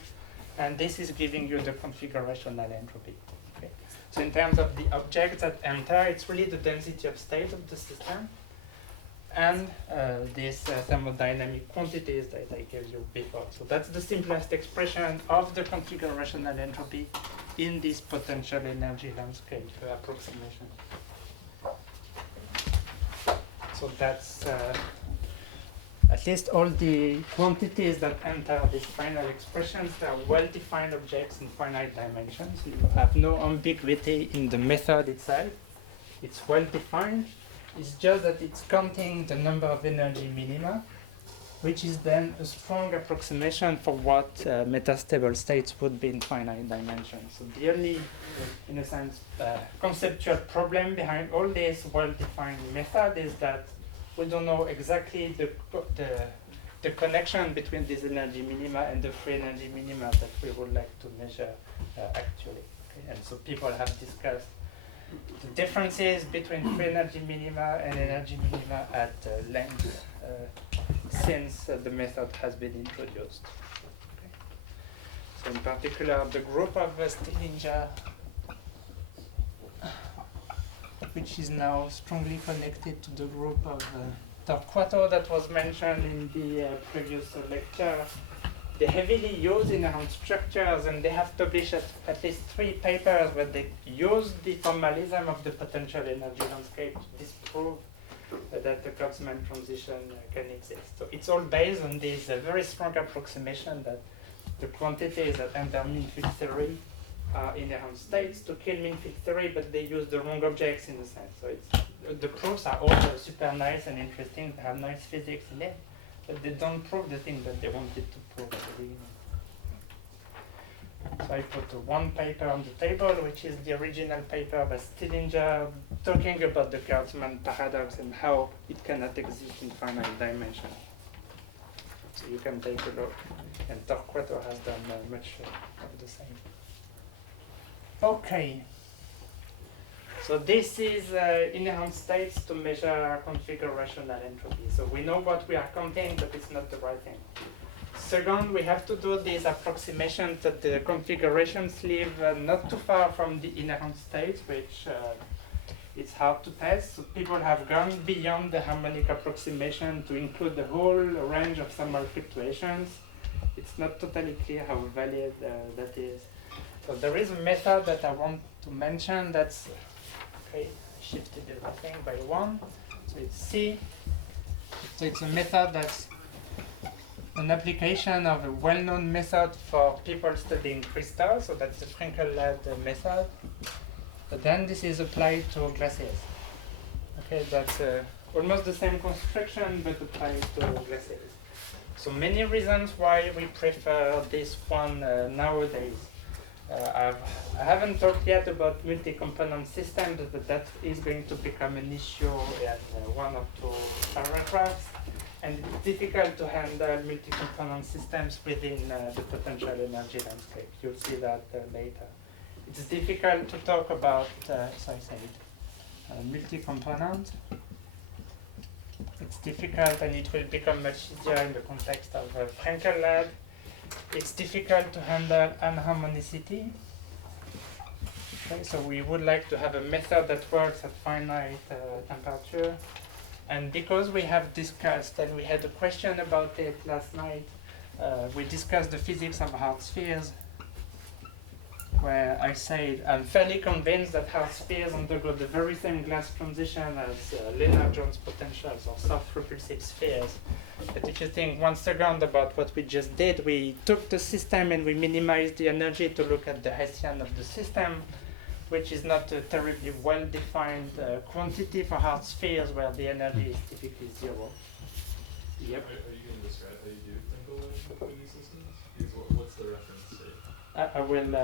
and this is giving you the configurational entropy. Okay? So in terms of the objects that enter, it's really the density of state of the system, and these thermodynamic quantities that I gave you before. So that's the simplest expression of the configurational entropy in this potential energy landscape approximation. So that's, I at least all the quantities that enter these final expressions, they are well-defined objects in finite dimensions. You have no ambiguity in the method itself. It's well-defined. It's just that it's counting the number of energy minima, which is then a strong approximation for what metastable states would be in finite dimensions. So the only, in a sense, conceptual problem behind all this well-defined method is that we don't know exactly the connection between these energy minima and the free energy minima that we would like to measure actually. Okay? And so people have discussed the differences between free energy minima and energy minima at length since the method has been introduced. Okay. So in particular, the group of Stillinger, which is now strongly connected to the group of Torquato that was mentioned in the previous lecture, they heavily use inherent structures, and they have published at least 3 papers where they use the formalism of the potential energy landscape to disprove that the Casman transition can exist. So it's all based on this very strong approximation that the quantities that enter mean-field theory are inherent states to kill mean-field theory, but they use the wrong objects in a sense. So it's, the proofs are all super nice and interesting, they have nice physics in it, but they don't prove the thing that they wanted to prove at the beginning. So I put one paper on the table, which is the original paper by Stillinger, talking about the Casman Paradox and how it cannot exist in finite dimension. So you can take a look, and Torquato has done much of the same. Okay. So this is inherent states to measure configurational entropy. So we know what we are counting, but it's not the right thing. Second, we have to do these approximations that the configurations live not too far from the inherent states, which it's hard to test. So people have gone beyond the harmonic approximation to include the whole range of thermal fluctuations. It's not totally clear how valid that is. So there is a method that I want to mention that's, okay, I shifted everything by 1. So it's C. So it's a method that's an application of a well-known method for people studying crystals, so that's the Frenkel-Ladd method. But then this is applied to glaciers. Okay, that's almost the same construction, but applied to glaciers. So many reasons why we prefer this one nowadays. I haven't talked yet about multi-component systems, but that is going to become an issue in 1 or 2 paragraphs. And it's difficult to handle multi-component systems within the potential energy landscape. You'll see that later. It's difficult to talk about, multi-component. It's difficult, and it will become much easier in the context of Frenkel-Ladd. It's difficult to handle anharmonicity. Okay, so we would like to have a method that works at finite temperature. And because we have discussed, and we had a question about it last night, we discussed the physics of hard spheres, where I said I'm fairly convinced that hard spheres undergo the very same glass transition as Lennard-Jones potentials or soft repulsive spheres. But if you think 1 second about what we just did, we took the system and we minimized the energy to look at the Hessian of the system, which is not a terribly well-defined quantity for hard spheres where the energy is typically 0. Yep. Are you going to describe how you do Frenkel in these systems? Because what's the reference state? I will.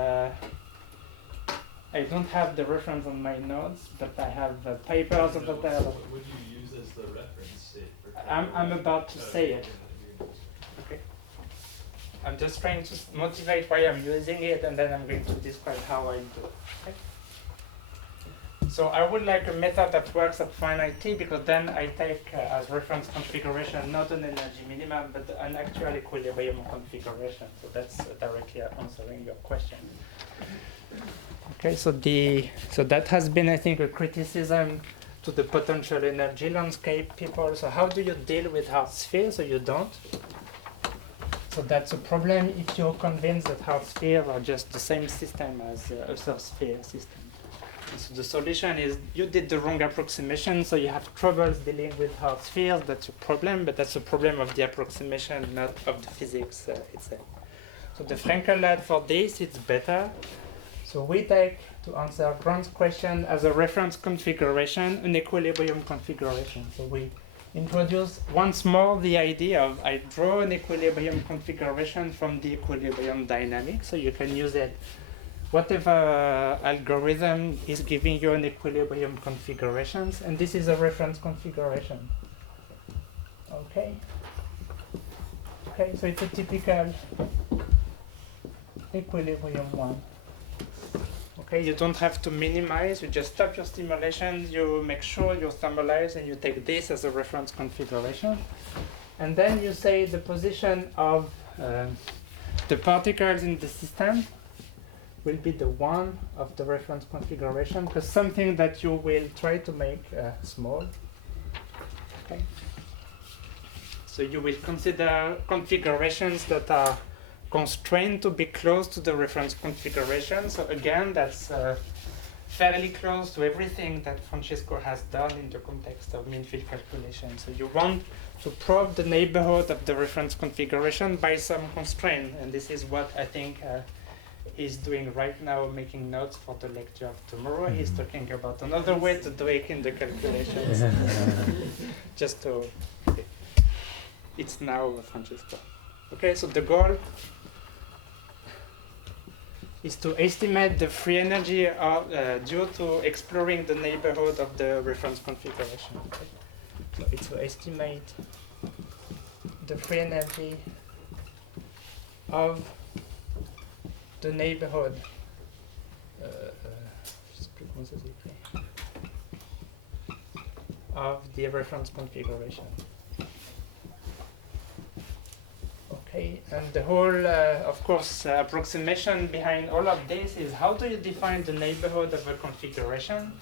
I don't have the reference on my notes, but I have papers over there. So what would you use as the reference state? For I'm about to say it. Okay. I'm just trying to motivate why I'm using it, and then I'm going to describe how I do it. Okay? So I would like a method that works at finite t, because then I take as reference configuration not an energy minimum, but an actual equilibrium configuration. So that's directly answering your question. Okay, so that has been, I think, a criticism to the potential energy landscape people. So how do you deal with hard spheres, or you don't? So that's a problem if you're convinced that hard spheres are just the same system as other sphere systems. So the solution is you did the wrong approximation, so you have troubles dealing with hard spheres. That's your problem, but that's a problem of the approximation, not of the physics itself. So the Frankel lat for this, it's better. So we take, to answer Grant's question, as a reference configuration, an equilibrium configuration. So we introduce once more the idea of I draw an equilibrium configuration from the equilibrium dynamics, so you can use it. Whatever algorithm is giving you an equilibrium configurations, and this is a reference configuration. Okay. Okay, so it's a typical equilibrium one. Okay, you don't have to minimize, you just stop your simulation, you make sure you thermalize, and you take this as a reference configuration. And then you say the position of the particles in the system will be the one of the reference configuration, because something that you will try to make small. Okay. So you will consider configurations that are constrained to be close to the reference configuration. So again, that's fairly close to everything that Francesco has done in the context of mean field calculation. So you want to probe the neighborhood of the reference configuration by some constraint, and this is what I think he's doing right now, making notes for the lecture of tomorrow. He's talking about another way to do it in the calculations. Just to, it's now Francesco. Okay, so the goal is to estimate the free energy due to exploring the neighborhood of the reference configuration. Okay? So it's to estimate the free energy of the neighborhood of the reference configuration. Okay, and the whole, of course, approximation behind all of this is how do you define the neighborhood of a configuration?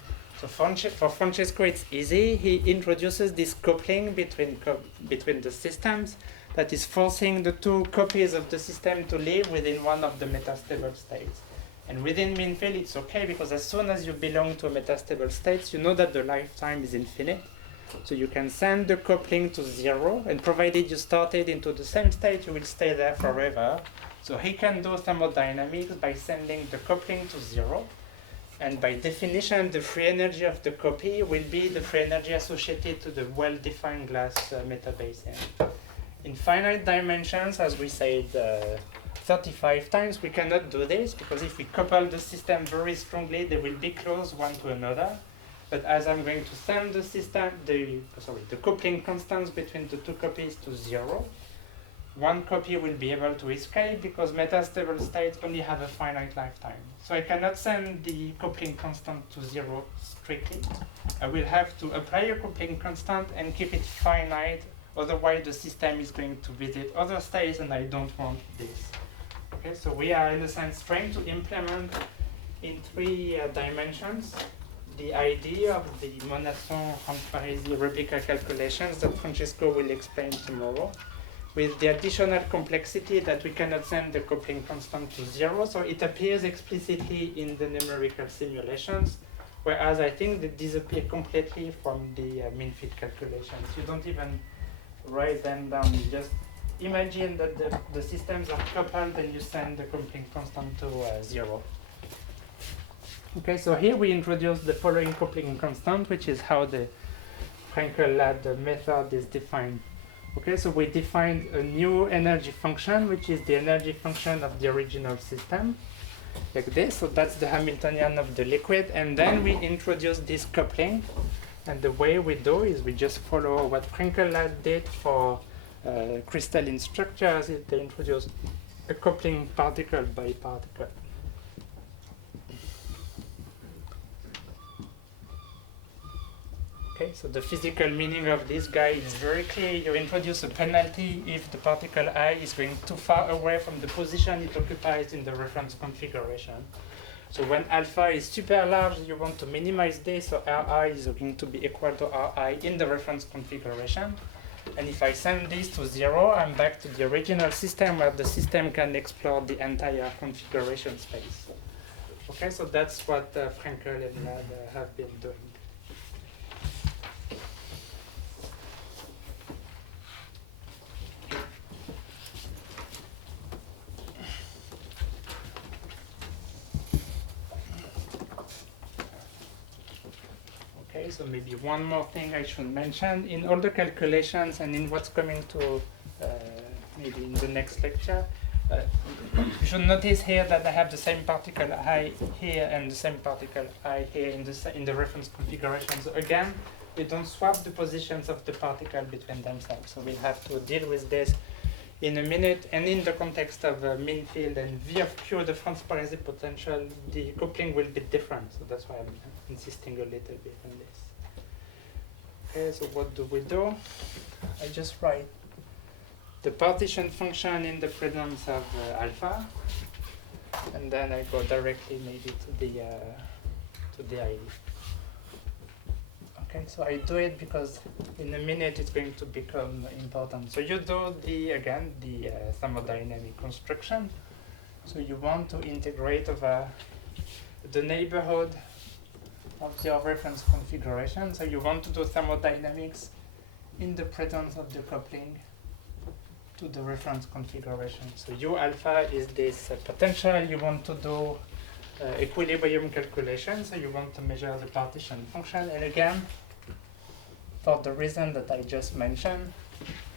So for Francesco, it's easy. He introduces this coupling between the systems that is forcing the two copies of the system to live within one of the metastable states. And within mean field, it's okay, because as soon as you belong to a metastable state, you know that the lifetime is infinite. So you can send the coupling to 0, and provided you started into the same state, you will stay there forever. So he can do thermodynamics by sending the coupling to 0. And by definition, the free energy of the copy will be the free energy associated to the well-defined glass metabasin. In finite dimensions, as we said 35 times, we cannot do this, because if we couple the system very strongly, they will be close one to another. But as I'm going to send the system, the coupling constants between the two copies to 0, one copy will be able to escape, because metastable states only have a finite lifetime. So I cannot send the coupling constant to 0 strictly. I will have to apply a coupling constant and keep it finite, otherwise the system is going to visit other states, and I don't want this. Okay, so we are in a sense trying to implement in 3 dimensions the idea of the Monasson-Ramparisi replica calculations that Francesco will explain tomorrow, with the additional complexity that we cannot send the coupling constant to 0, so it appears explicitly in the numerical simulations, whereas I think they disappear completely from the mean field calculations. You don't even write them down, you just imagine that the systems are coupled and you send the coupling constant to 0. Okay, so here we introduce the following coupling constant, which is how the Frankel-Ladd method is defined. Okay, so we defined a new energy function, which is the energy function of the original system, like this. So that's the Hamiltonian of the liquid, and then we introduce this coupling. And the way we do is we just follow what Frankel-Ladd did for crystalline structures. They introduce a coupling particle by particle. Okay, so the physical meaning of this guy is very clear. You introduce a penalty if the particle I is going too far away from the position it occupies in the reference configuration. So when alpha is super large, you want to minimize this, so Ri is going to be equal to Ri in the reference configuration. And if I send this to 0, I'm back to the original system where the system can explore the entire configuration space. Okay, so that's what Frankel and Ladd have been doing. Okay, so maybe one more thing I should mention. In all the calculations and in what's coming to maybe in the next lecture, you should notice here that I have the same particle I here and the same particle I here in the reference configuration. So again, we don't swap the positions of the particle between themselves. So we'll have to deal with this in a minute. And in the context of mean field and V of Q, the transparency potential, the coupling will be different. So that's why I'm insisting a little bit on this. Okay, so what do? I just write the partition function in the presence of alpha, and then I go directly maybe to the ID. Okay, so I do it because in a minute it's going to become important. So you do the thermodynamic construction. So you want to integrate over the neighborhood of your reference configuration. So you want to do thermodynamics in the presence of the coupling to the reference configuration. So U alpha is this potential. You want to do equilibrium calculation. So you want to measure the partition function. And again, for the reason that I just mentioned,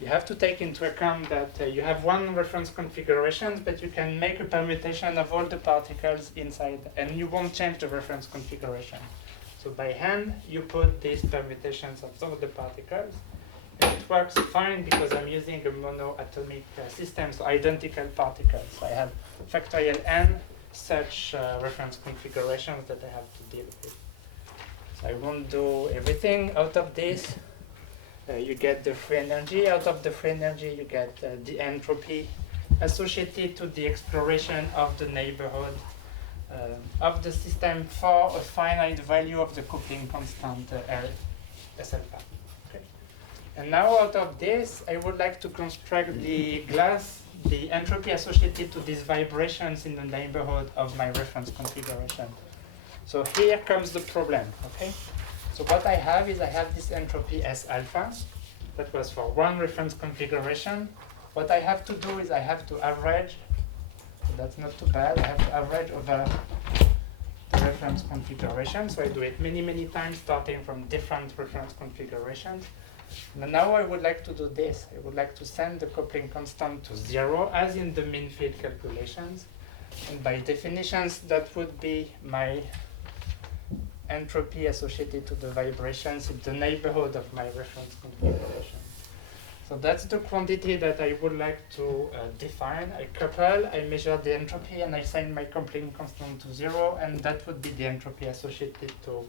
you have to take into account that you have one reference configuration, but you can make a permutation of all the particles inside, and you won't change the reference configuration. So by hand, you put these permutations of all the particles, and it works fine because I'm using a monoatomic system, so identical particles. So I have factorial n such reference configurations that I have to deal with. So I won't do everything out of this. You get the free energy. Out of the free energy, you get the entropy associated to the exploration of the neighborhood of the system for a finite value of the coupling constant S alpha. Okay. And now out of this, I would like to construct the entropy associated to these vibrations in the neighborhood of my reference configuration. So here comes the problem, okay? So what I have is I have this entropy S alpha that was for one reference configuration. What I have to do is I have to average, so that's not too bad, I have to average over the reference configuration. So I do it many, many times starting from different reference configurations. And now I would like to do this. I would like to send the coupling constant to 0 as in the mean field calculations. And by definitions, that would be my entropy associated to the vibrations in the neighborhood of my reference configuration. So that's the quantity that I would like to define. I couple, I measure the entropy, and I send my coupling constant to 0, and that would be the entropy associated to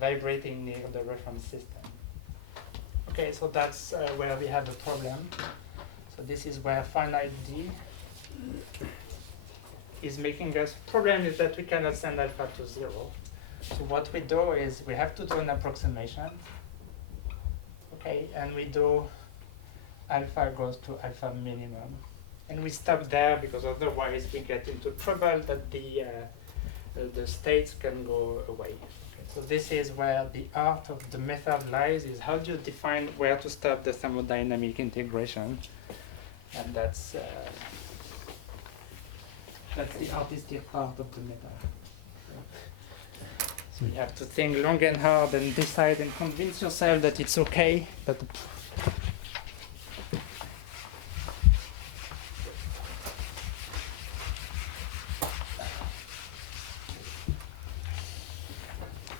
vibrating near the reference system. Okay, so that's where we have a problem. So this is where finite D is making us. Problem is that we cannot send alpha to 0. So what we do is we have to do an approximation, okay, and we do alpha goes to alpha minimum, and we stop there because otherwise we get into trouble that the states can go away. Okay, so this is where the art of the method lies: is how do you define where to stop the thermodynamic integration, and that's the artistic part of the method. So you have to think long and hard and decide and convince yourself that it's okay, but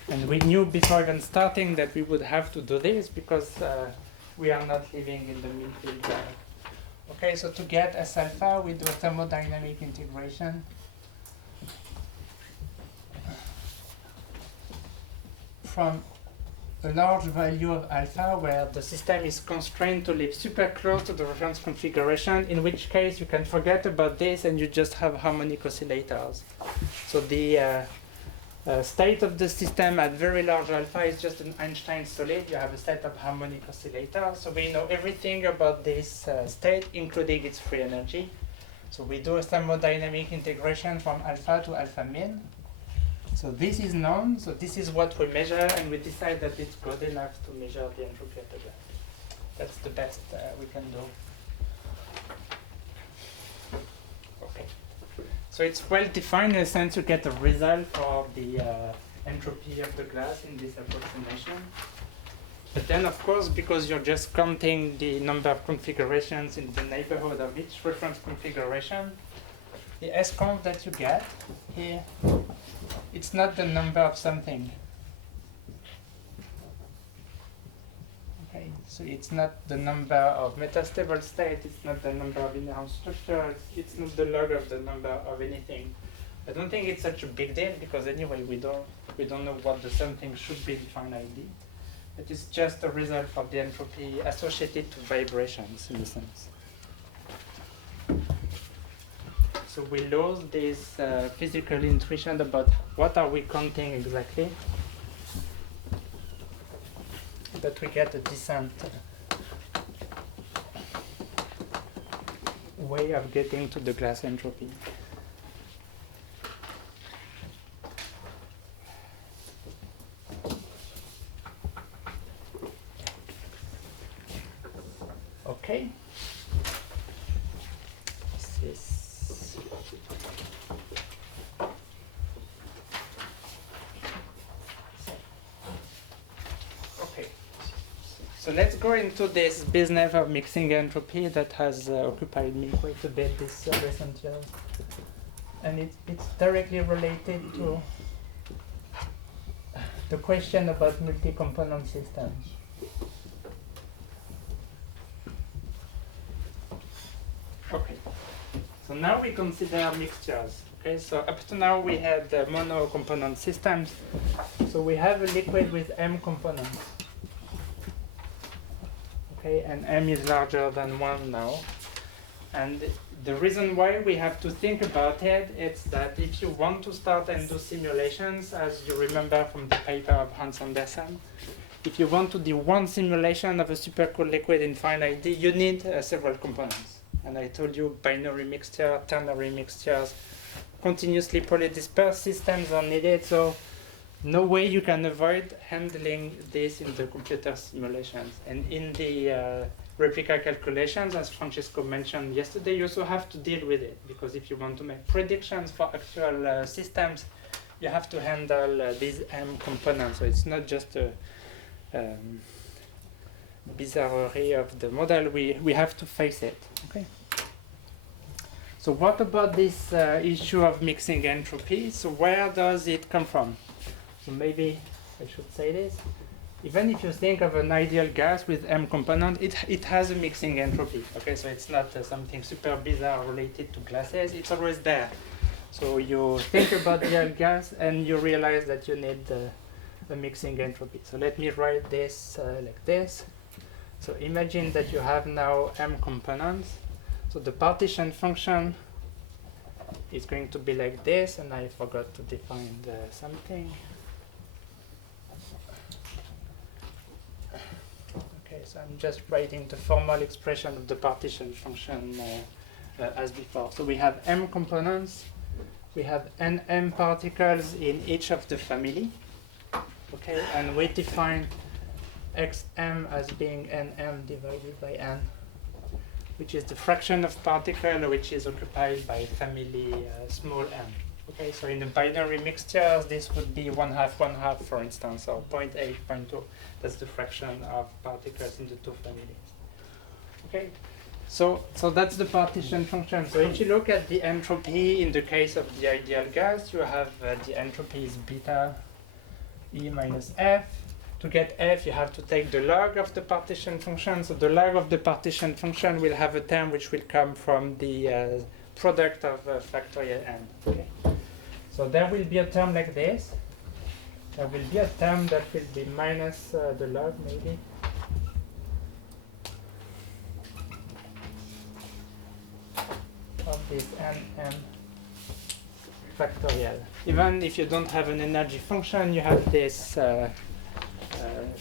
and we knew before even starting that we would have to do this because we are not living in the mean field. Okay, so to get S alpha, we do a thermodynamic integration. From a large value of alpha where the system is constrained to live super close to the reference configuration, in which case you can forget about this and you just have harmonic oscillators. So the state of the system at very large alpha is just an Einstein solid. You have a set of harmonic oscillators. So we know everything about this state, including its free energy. So we do a thermodynamic integration from alpha to alpha min. So this is known, so this is what we measure, and we decide that it's good enough to measure the entropy of the gas. That's the best we can do. Okay. So it's well defined in a sense you get a result for the entropy of the glass in this approximation. But then, of course, because you're just counting the number of configurations in the neighborhood of each reference configuration, the S-conf that you get here, it's not the number of something. Okay, so it's not the number of metastable state, it's not the number of inherent structure, it's not the log of the number of anything. I don't think it's such a big deal because anyway we don't know what the something should be in finite. It is just a result of the entropy associated to vibrations in a sense. So we lose this physical intuition about what are we counting exactly, but we get a decent way of getting to the glass entropy. Okay. This is okay. So let's go into this business of mixing entropy that has occupied me quite a bit this recent years, and it's directly related to the question about multi-component systems. Okay, so now we consider mixtures. Okay, so up to now we had mono-component systems. So we have a liquid with m components. Okay, and m is larger than 1 now. And the reason why we have to think about it is that if you want to start and do simulations, as you remember from the paper of Hans Andersen, if you want to do one simulation of a supercooled liquid in finite D, you need several components. And I told you binary mixture, ternary mixtures, continuously polydispersed systems are needed, so no way you can avoid handling this in the computer simulations. And in the replica calculations, as Francesco mentioned yesterday, you also have to deal with it, because if you want to make predictions for actual systems, you have to handle these m components. So it's not just a bizarrerie of the model, we have to face it. Okay. So what about this issue of mixing entropy? So where does it come from? So maybe I should say this. Even if you think of an ideal gas with m component, it has a mixing entropy. Okay, so it's not something super bizarre related to glasses. It's always there. So you think about the ideal gas and you realize that you need a mixing entropy. So let me write this like this. So imagine that you have now m components. So the partition function is going to be like this, and I forgot to define something. Okay, so I'm just writing the formal expression of the partition function as before. So we have m components, we have nm particles in each of the family. Okay, and we define xm as being nm divided by n, which is the fraction of particle which is occupied by family small m. Okay, so in a binary mixture, this would be 1/2, for instance, or 0.8, 0.2. That's the fraction of particles in the two families. Okay, so that's the partition function. So if you look at the entropy in the case of the ideal gas, you have the entropy is beta E minus F. To get F, you have to take the log of the partition function. So the log of the partition function will have a term which will come from the product of factorial n. Okay? So there will be a term like this. There will be a term that will be minus the log, maybe. Of this nm factorial. Even if you don't have an energy function, you have this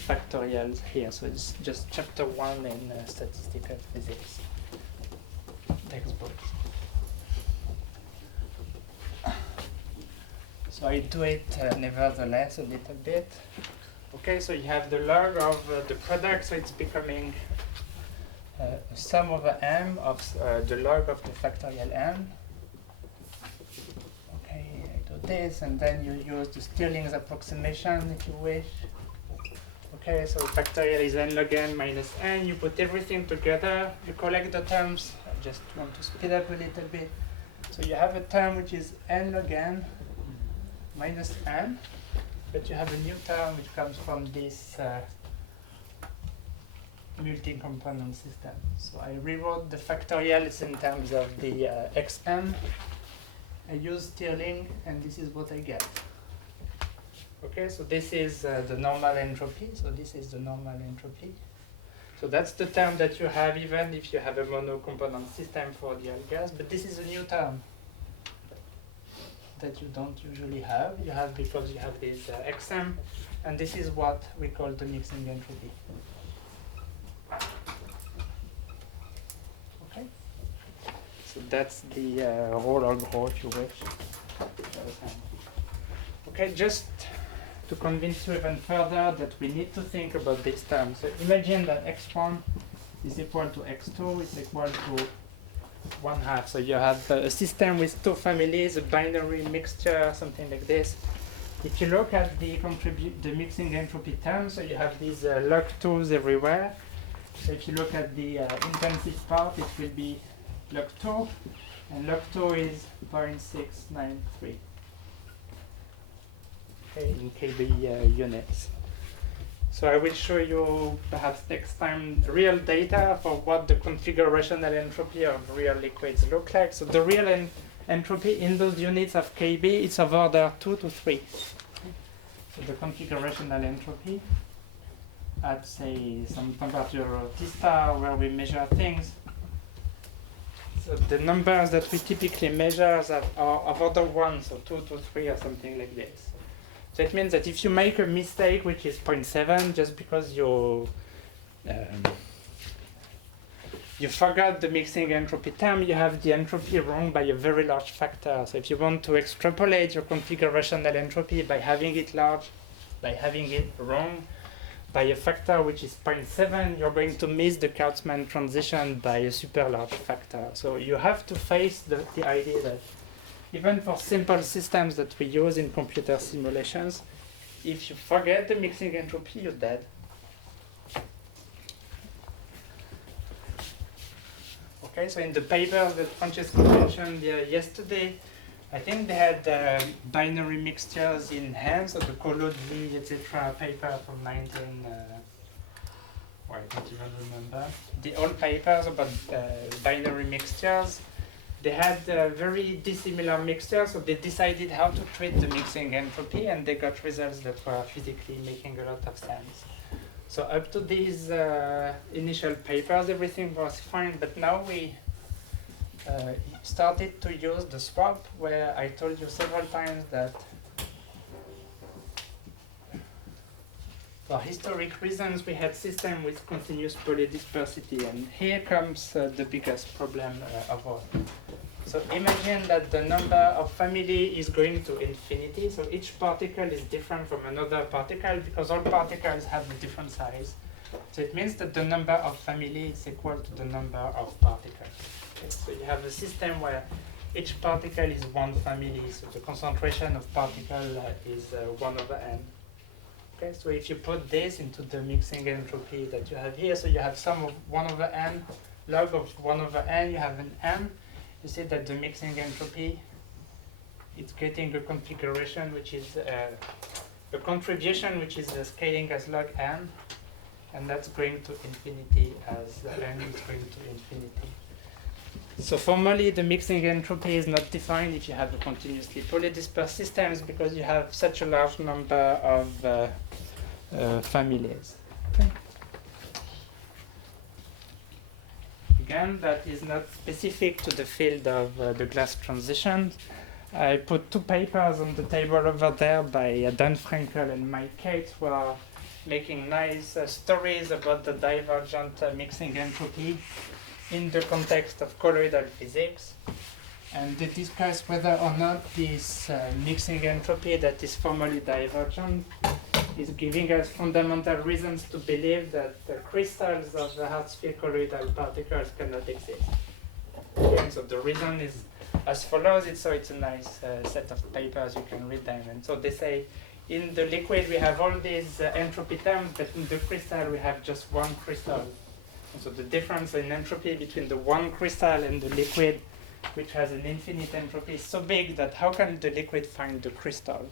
factorials here. So it's just chapter 1 in statistical physics textbooks. So I do it nevertheless a little bit. Okay, so you have the log of the product, so it's becoming sum over m of the log of the factorial n. Okay, I do this, and then you use the Stirling's approximation if you wish. Okay, so factorial is n log n minus n. You put everything together, you collect the terms. I just want to speed up a little bit. So you have a term which is n log n minus n, but you have a new term which comes from this multi-component system. So I rewrote the factorials in terms of the xn. I use Stirling, and this is what I get. Okay, so this is the normal entropy. So this is the normal entropy. So that's the term that you have even if you have a mono-component system for the algas, but this is a new term that you don't usually have. You have because you have this xm, and this is what we call the mixing entropy. Okay, so that's the rho log rho, if you wish. Okay, just to convince you even further that we need to think about this term. So imagine that x1 is equal to x2 is equal to 1/2. So you have a system with two families, a binary mixture, something like this. If you look at the mixing entropy term, so you have these log 2s everywhere. So if you look at the intensive part, it will be log 2, and log 2 is 0.693. Okay, in KB units. So I will show you perhaps next time real data for what the configurational entropy of real liquids look like. So the real entropy in those units of KB is of order 2 to 3. So the configurational entropy at say some temperature T star where we measure things. So the numbers that we typically measure are of order 1, so 2 to 3 or something like this. So it means that if you make a mistake, which is 0.7, just because you forgot the mixing entropy term, you have the entropy wrong by a very large factor. So if you want to extrapolate your configurational entropy by having it large, by having it wrong by a factor which is 0.7, you're going to miss the Casman transition by a super large factor. So you have to face the idea that even for simple systems that we use in computer simulations, if you forget the mixing entropy, you're dead. Okay, so in the paper that Francesco mentioned yesterday, I think they had binary mixtures in hand, so the Kolodzi, etc. paper from I don't even remember. The old papers about binary mixtures. They had very dissimilar mixtures, so they decided how to treat the mixing entropy, and they got results that were physically making a lot of sense. So up to these initial papers, everything was fine, but now we started to use the swap, where I told you several times that for historic reasons we had systems with continuous polydispersity, and here comes the biggest problem of all. So imagine that the number of family is going to infinity, so each particle is different from another particle because all particles have a different size. So it means that the number of family is equal to the number of particles. Okay, so you have a system where each particle is one family, so the concentration of particle is 1 over n. Okay, so if you put this into the mixing entropy that you have here, so you have sum of 1 over n, log of 1 over n, you have an m. You see that the mixing entropy, it's getting a configuration which is a contribution which is scaling as log n, and that's going to infinity as n is going to infinity. So formally, the mixing entropy is not defined if you have a continuously polydispersed systems because you have such a large number of families. Okay. Again, that is not specific to the field of the glass transition. I put 2 papers on the table over there by Dan Frankel and Mike Cates, who are making nice stories about the divergent mixing entropy in the context of colloidal physics. And they discuss whether or not this mixing entropy that is formally divergent is giving us fundamental reasons to believe that the crystals of the hard sphere colloidal particles cannot exist. And so the reason is as follows. It's a nice set of papers, you can read them. And so they say, in the liquid we have all these entropy terms, but in the crystal we have just one crystal. And so the difference in entropy between the one crystal and the liquid, which has an infinite entropy, is so big that how can the liquid find the crystal?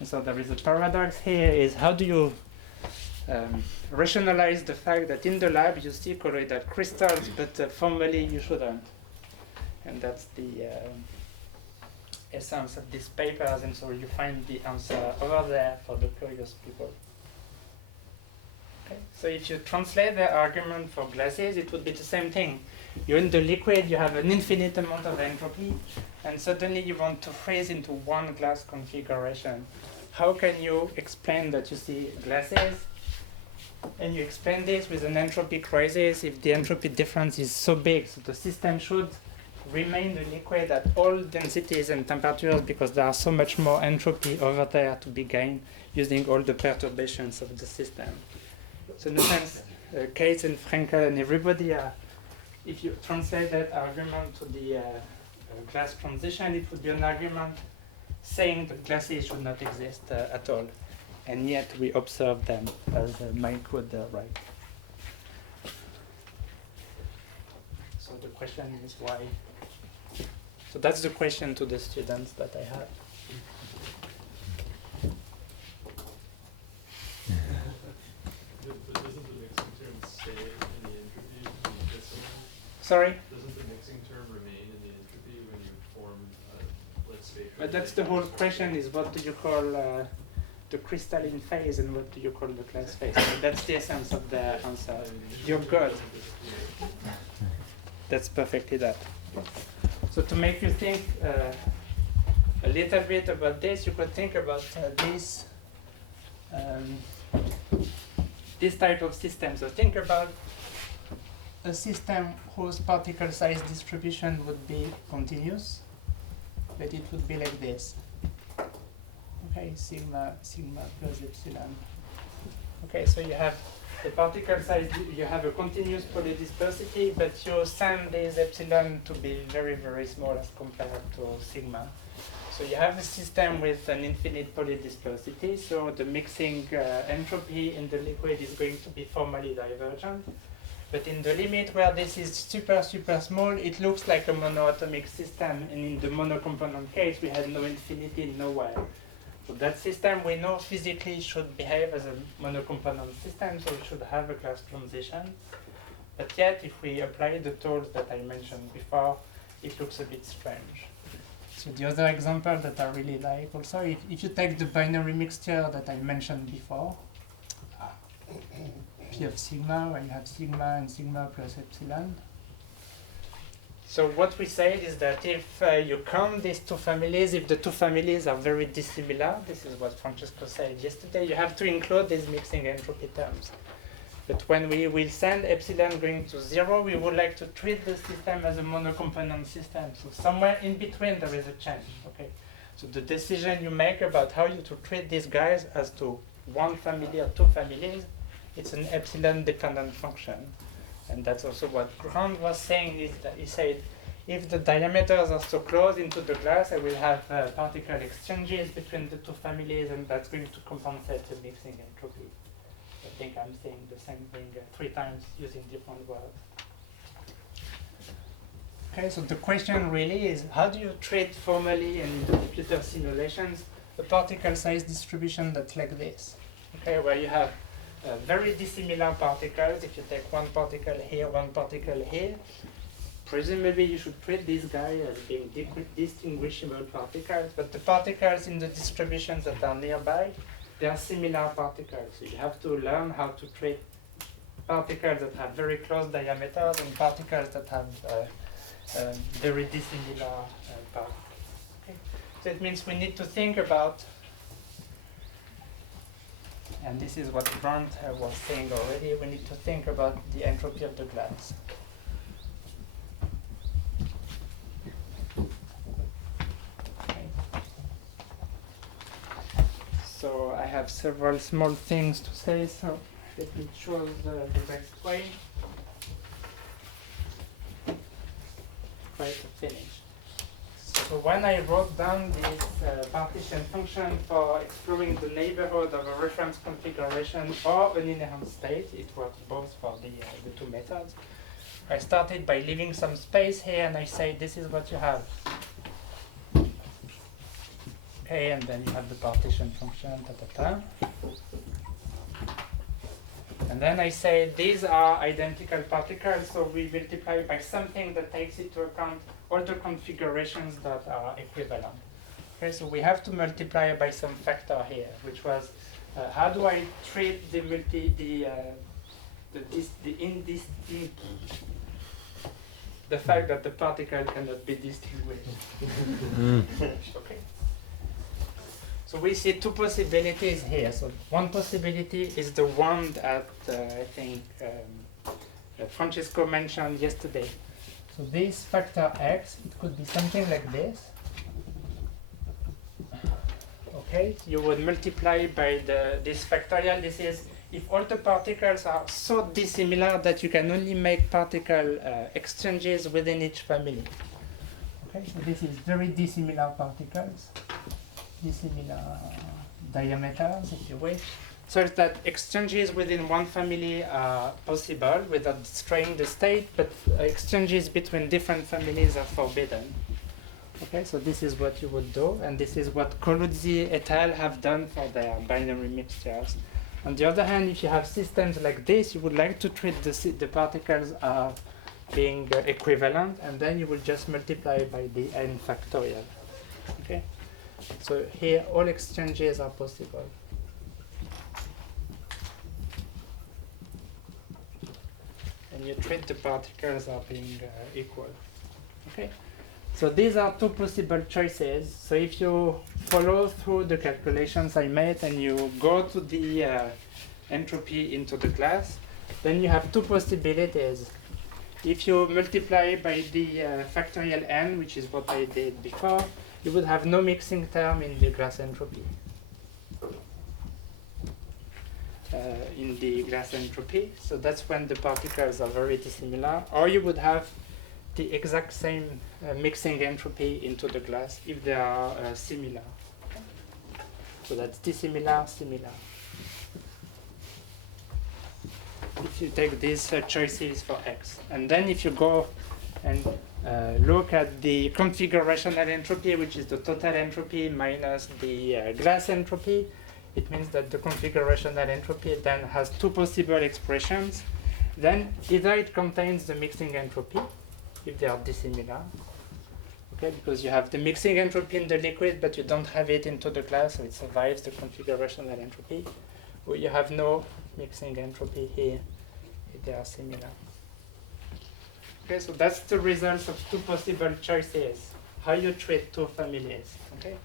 And so there is a paradox here, is how do you rationalize the fact that in the lab you see colloidal crystals, but formally you shouldn't. And that's the essence of these papers, and so you find the answer over there for the curious people. Okay. So if you translate the argument for glasses, it would be the same thing. You're in the liquid, you have an infinite amount of entropy, and suddenly you want to freeze into one glass configuration. How can you explain that you see glasses, and you explain this with an entropy crisis if the entropy difference is so big? So the system should remain the liquid at all densities and temperatures because there are so much more entropy over there to be gained using all the perturbations of the system. So in a sense, Cates and Frankel and everybody are, if you translate that argument to the glass transition, it would be an argument saying that glasses should not exist at all. And yet we observe them, as Mike would write. So the question is why? So that's the question to the students that I have. But doesn't the mixing term stay in the entropy? Sorry? Doesn't the mixing term remain in the entropy when you form, let's say... But that's the whole question, is what do you call the crystalline phase and what do you call the glass phase? So that's the essence of the answer. You're good. That's perfectly that. So to make you think a little bit about this, you could think about this type of system. So think about a system whose particle size distribution would be continuous, but it would be like this. Okay, sigma plus epsilon. Okay, so you have the particle size, you have a continuous polydispersity, but you send this epsilon to be very, very small as compared to sigma. So you have a system with an infinite polydispersity, so the mixing entropy in the liquid is going to be formally divergent. But in the limit where this is super, super small, it looks like a monoatomic system, and in the monocomponent case, we have no infinity nowhere. So that system we know physically should behave as a monocomponent system, so it should have a glass transition. But yet, if we apply the tools that I mentioned before, it looks a bit strange. So the other example that I really like also, if you take the binary mixture that I mentioned before, P of sigma, where you have sigma and sigma plus epsilon. So what we said is that if you count these two families, if the two families are very dissimilar, this is what Francesco said yesterday, you have to include these mixing entropy terms. But when we will send epsilon going to 0, we would like to treat the system as a monocomponent system. So somewhere in between there is a change. Okay. So the decision you make about how you to treat these guys as to one family or two families, it's an epsilon dependent function. And that's also what Grant was saying, is that he said, if the diameters are so close into the glass, I will have particle exchanges between the two families, and that's going to compensate the mixing entropy. I think I'm saying the same thing 3 times using different words. Okay, so the question really is, how do you treat formally in the computer simulations a particle size distribution that's like this? Okay, where you have very dissimilar particles. If you take one particle here, one particle here, presumably you should treat this guy as being distinguishable particles, but the particles in the distributions that are nearby, they are similar particles. So you have to learn how to treat particles that have very close diameters and particles that have very dissimilar particles. Okay. So it means we need to think about, and this is what Grant was saying already, we need to think about the entropy of the glass. so I have several small things to say, so let me choose the best way. Try to finish. So when I wrote down this partition function for exploring the neighborhood of a reference configuration or an inherent state, it works both for the two methods. I started by leaving some space here, and I say this is what you have. Okay, and then you have the partition function, And then I say these are identical particles, so we multiply by something that takes into account all the configurations that are equivalent. Okay, so we have to multiply by some factor here, which was how do I treat the indistinct, the fact that the particle cannot be distinguished. Okay. So we see two possibilities here. So one possibility is the one that I think Francesco mentioned yesterday. So this factor x, it could be something like this. Okay, you would multiply by this factorial. This is if all the particles are so dissimilar that you can only make particle exchanges within each family. Okay, so this is very dissimilar particles. Dissimilar diameters, if you wish, such that exchanges within one family are possible without destroying the state, but exchanges between different families are forbidden. Okay, so this is what you would do, and this is what Coluzzi et al. Have done for their binary mixtures. On the other hand, if you have systems like this, you would like to treat the particles as being equivalent, and then you will just multiply by the n factorial. Okay. So here, all exchanges are possible. And you treat the particles as being equal. Okay. So these are two possible choices. So if you follow through the calculations I made and you go to the entropy into the class, then you have two possibilities. If you multiply by the factorial n, which is what I did before, you would have no mixing term in the glass entropy. So that's when the particles are very dissimilar. Or you would have the exact same mixing entropy into the glass if they are similar. So that's dissimilar, similar. If you take these choices for x. And then if you go and look at the configurational entropy, which is the total entropy minus the glass entropy, it means that the configurational entropy then has two possible expressions. Then either it contains the mixing entropy, if they are dissimilar, okay, because you have the mixing entropy in the liquid, but you don't have it into the glass, so it survives the configurational entropy, or you have no mixing entropy here, if they are similar. Okay, so that's the result of two possible choices, how you treat two families. Okay,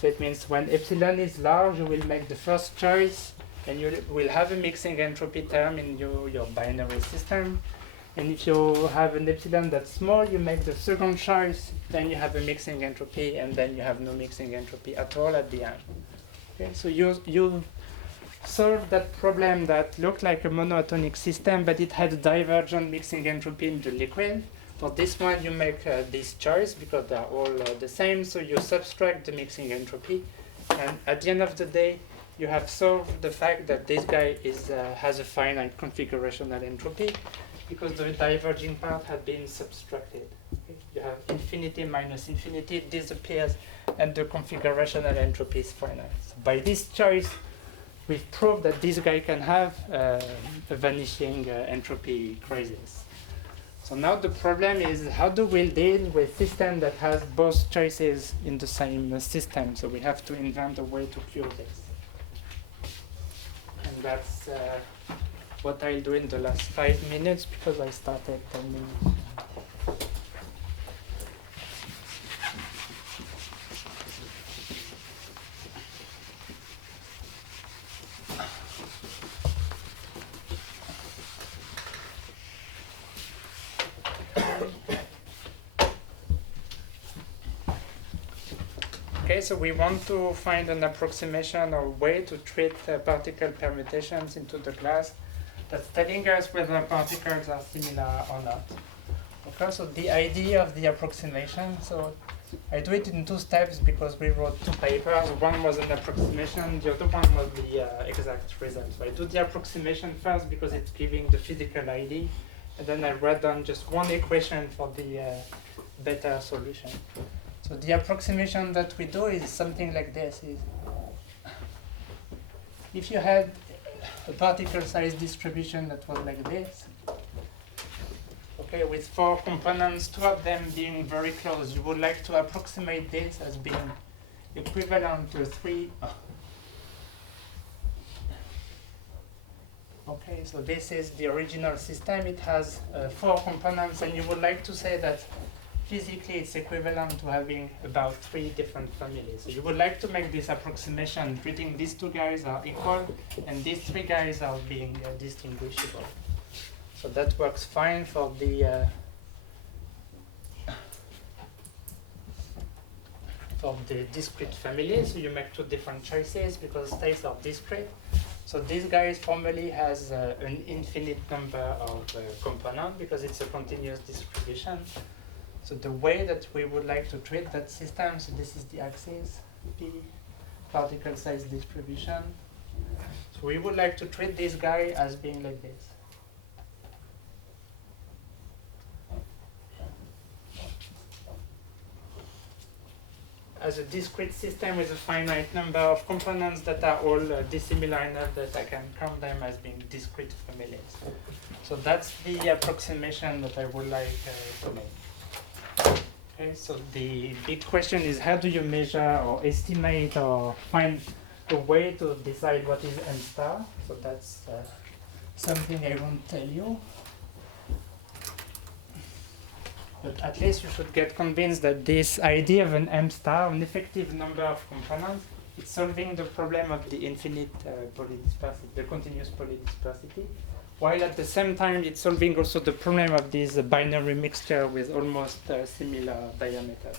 so it means when epsilon is large, you will make the first choice, and you will have a mixing entropy term in your binary system. And if you have an epsilon that's small, you make the second choice, then you have a mixing entropy, and then you have no mixing entropy at all at the end. Okay, so you solved that problem that looked like a monoatomic system, but it had a divergent mixing entropy in the liquid. For this one, you make this choice because they are all the same, so you subtract the mixing entropy. And at the end of the day, you have solved the fact that this guy has a finite configurational entropy because the diverging part had been subtracted. Okay? You have infinity minus infinity, it disappears, and the configurational entropy is finite. So by this choice, we've proved that this guy can have a vanishing entropy crisis. So now the problem is how do we deal with a system that has both choices in the same system? So we have to invent a way to cure this. And that's what I'll do in the last 5 minutes because I started 10 minutes. Okay, so we want to find an approximation or way to treat particle permutations into the glass that's telling us whether particles are similar or not. Okay, so the idea of the approximation, so I do it in 2 steps because we wrote 2 papers. One was an approximation, the other one was the exact result. So I do the approximation first because it's giving the physical ID, and then I write down just one equation for the better solution. So the approximation that we do is something like this. If you had a particle size distribution that was like this, okay, with 4 components, 2 of them being very close, you would like to approximate this as being equivalent to 3. Okay, so this is the original system. It has 4 components, and you would like to say that physically it's equivalent to having about 3 different families. So you would like to make this approximation treating these 2 guys are equal and these 3 guys are being distinguishable. So that works fine for the discrete family. So you make 2 different choices because states are discrete. So this guy formally has an infinite number of components because it's a continuous distribution. So the way that we would like to treat that system, so this is the axis, P, particle size distribution. So we would like to treat this guy as being like this. As a discrete system with a finite number of components that are all dissimilar enough that I can count them as being discrete families. So that's the approximation that I would like to make. Okay, so the big question is how do you measure or estimate or find a way to decide what is n star? So that's something I won't tell you. But at least you should get convinced that this idea of an m star, an effective number of components, is solving the problem of the infinite polydispersity, the continuous polydispersity, while at the same time it's solving also the problem of this binary mixture with almost similar diameters.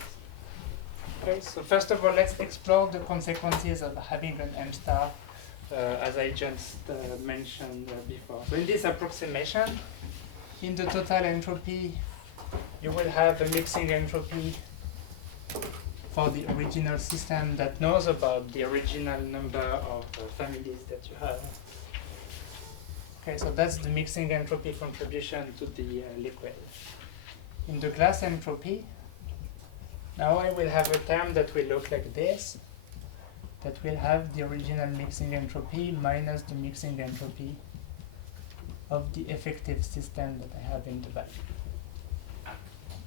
Okay, so first of all, let's explore the consequences of having an m star, as I just mentioned before. So in this approximation, in the total entropy, you will have a mixing entropy for the original system that knows about the original number of families that you have. Okay, so that's the mixing entropy contribution to the liquid. In the glass entropy, now I will have a term that will look like this, that will have the original mixing entropy minus the mixing entropy of the effective system that I have in the back.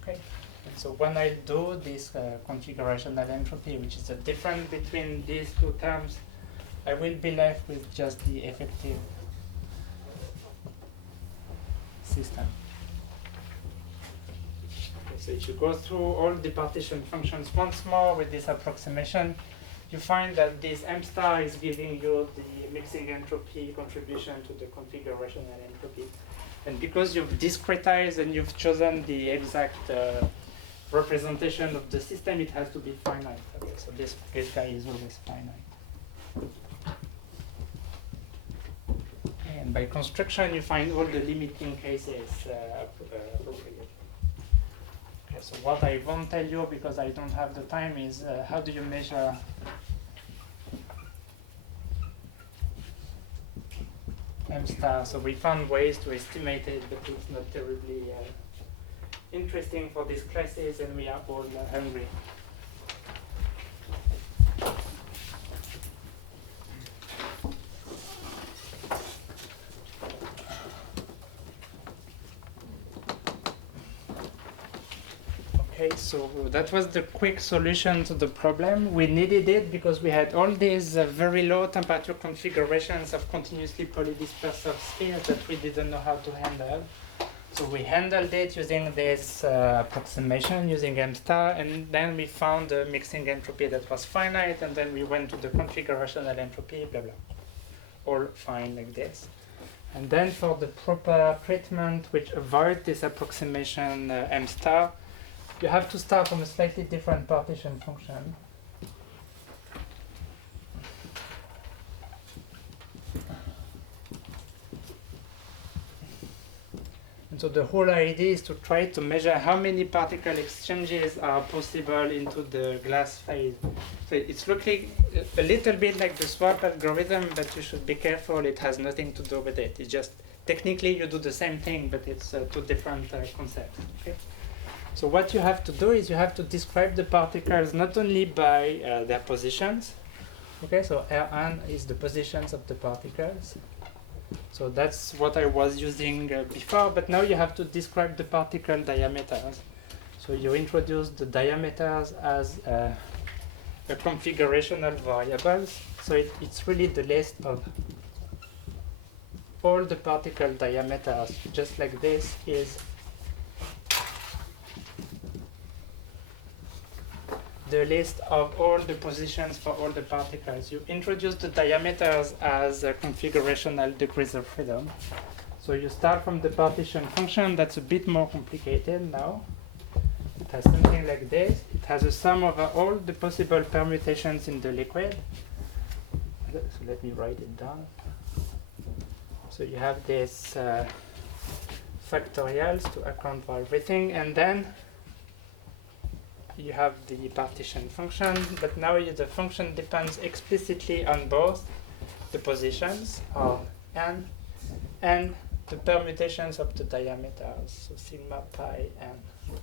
Okay, and so when I do this configurational entropy, which is the difference between these 2 terms, I will be left with just the effective system. Okay, so if you go through all the partition functions once more with this approximation, you find that this m star is giving you the mixing entropy contribution to the configurational entropy. And because you've discretized and you've chosen the exact representation of the system, it has to be finite. Okay, so this guy is always finite. Okay, and by construction, you find all the limiting cases appropriate. Okay, so what I won't tell you because I don't have the time is how do you measure m star. So we found ways to estimate it, but it's not terribly interesting for these classes, and we are all hungry. Okay, so that was the quick solution to the problem. We needed it because we had all these very low temperature configurations of continuously polydispersive spheres that we didn't know how to handle. So we handled it using this approximation, using m star, and then we found a mixing entropy that was finite, and then we went to the configurational entropy, blah, blah. All fine like this. And then for the proper treatment, which avoids this approximation m star, you have to start from a slightly different partition function. And so the whole idea is to try to measure how many particle exchanges are possible into the glass phase. So it's looking a little bit like the swap algorithm, but you should be careful. It has nothing to do with it. It's just technically you do the same thing, but it's two different concepts. Okay? So what you have to do is you have to describe the particles not only by their positions. Okay, so Rn is the positions of the particles. So that's what I was using before, but now you have to describe the particle diameters. So you introduce the diameters as a configurational variables. So it's really the list of all the particle diameters, just like this is the list of all the positions for all the particles. You introduce the diameters as configurational degrees of freedom. So you start from the partition function. That's a bit more complicated now. It has something like this. It has a sum over all the possible permutations in the liquid. So let me write it down. So you have this factorials to account for everything, and then you have the partition function, but now the function depends explicitly on both the positions of n and the permutations of the diameters, so sigma pi n,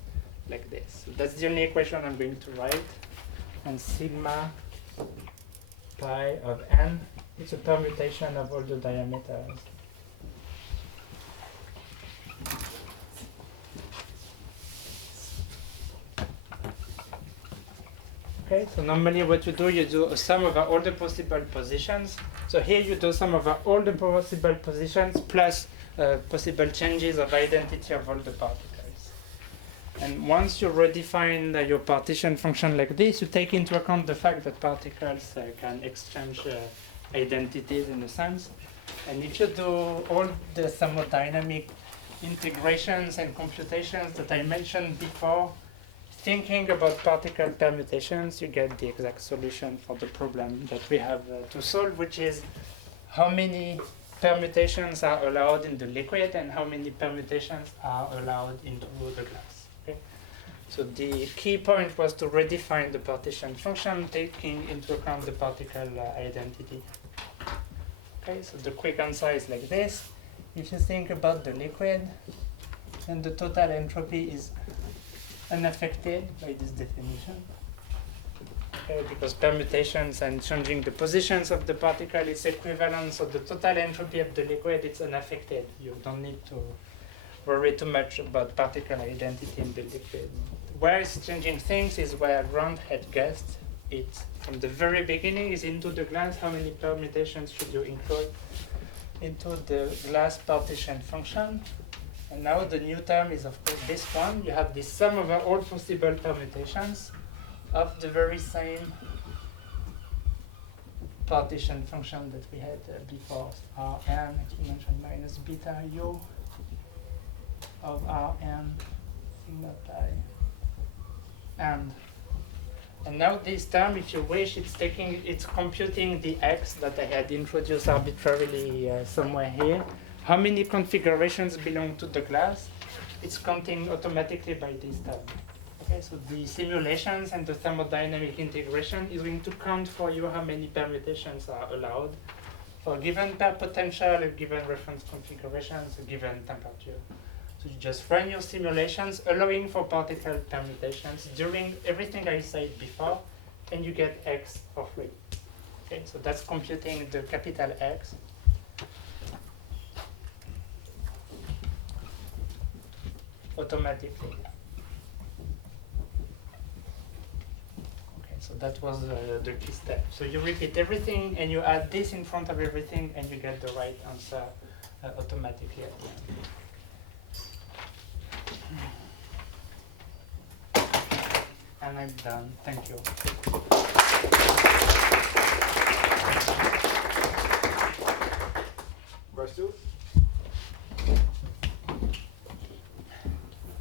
like this. So that's the only equation I'm going to write. And sigma pi of n is a permutation of all the diameters. Okay, so normally what you do a sum over all the possible positions. So here you do sum over all the possible positions plus possible changes of identity of all the particles. And once you redefine your partition function like this, you take into account the fact that particles can exchange identities in a sense. And if you do all the thermodynamic integrations and computations that I mentioned before, thinking about particle permutations, you get the exact solution for the problem that we have to solve, which is how many permutations are allowed in the liquid and how many permutations are allowed into the glass. Okay? So the key point was to redefine the partition function, taking into account the particle identity. Okay, so the quick answer is like this. If you think about the liquid, then the total entropy is unaffected by this definition. Okay, because permutations and changing the positions of the particle is equivalent, so the total entropy of the liquid is unaffected. You don't need to worry too much about particle identity in the liquid. Where it's changing things is where Grant had guessed it from the very beginning is into the glass. How many permutations should you include into the glass partition function? And now the new term is, of course, this one. You have this sum over all possible permutations of the very same partition function that we had before, Rn exponential minus beta u of Rn sigma pi. And now this term, if you wish, it's computing the x that I had introduced arbitrarily somewhere here. How many configurations belong to the glass? It's counting automatically by this term. Okay, so the simulations and the thermodynamic integration is going to count for you how many permutations are allowed for a given pair potential, a given reference configurations, a given temperature. So you just run your simulations, allowing for particle permutations during everything I said before, and you get x for free. Okay, so that's computing the capital X. Automatically. Okay, so that was the key step. So you repeat everything and you add this in front of everything and you get the right answer automatically at the end. And I'm done. Thank you. Questions?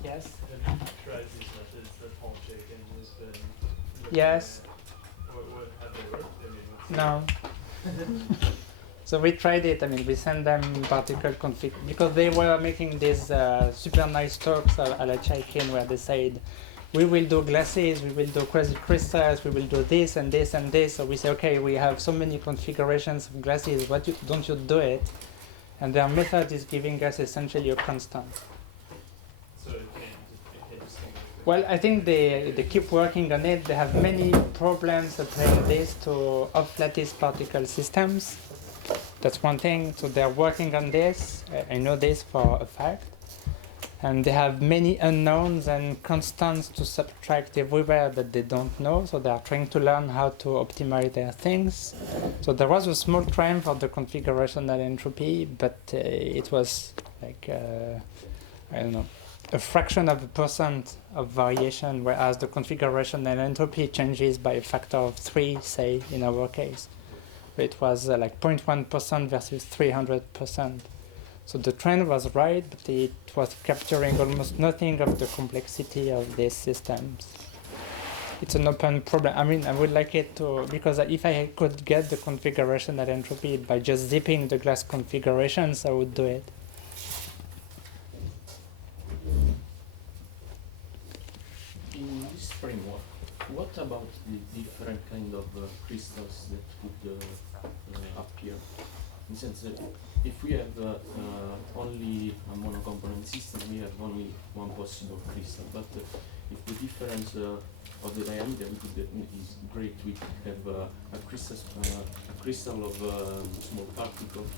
Yes? Have you tried these methods that Paul Chaikin has been looking Yes. at? What have they worked? I mean, No. So we tried it. I mean, we sent them particle config because they were making these super nice talks at la Chaikin where they said, we will do glasses, we will do quasi-crystals, we will do this and this and this. So we say, okay, we have so many configurations of glasses, don't you do it? And their method is giving us essentially a constant. So it can't just think of it. Well, I think they keep working on it. They have many problems applying this to off-lattice particle systems. That's one thing. So they're working on this. I know this for a fact. And they have many unknowns and constants to subtract everywhere that they don't know. So they are trying to learn how to optimize their things. So there was a small triumph for the configurational entropy, but it was like, I don't know, a fraction of a percent of variation, whereas the configurational entropy changes by a factor of 3, say, in our case. It was like 0.1% versus 300%. So the trend was right, but it was capturing almost nothing of the complexity of these systems. It's an open problem. I mean, I would like it to, because if I could get the configurational entropy by just zipping the glass configurations, I would do it. In this framework, what about the different kind of crystals that could appear? In the sense that if we have only a monocomponent system, we have only one possible crystal. But if the difference of the diameter is great, we have a crystal of small particles,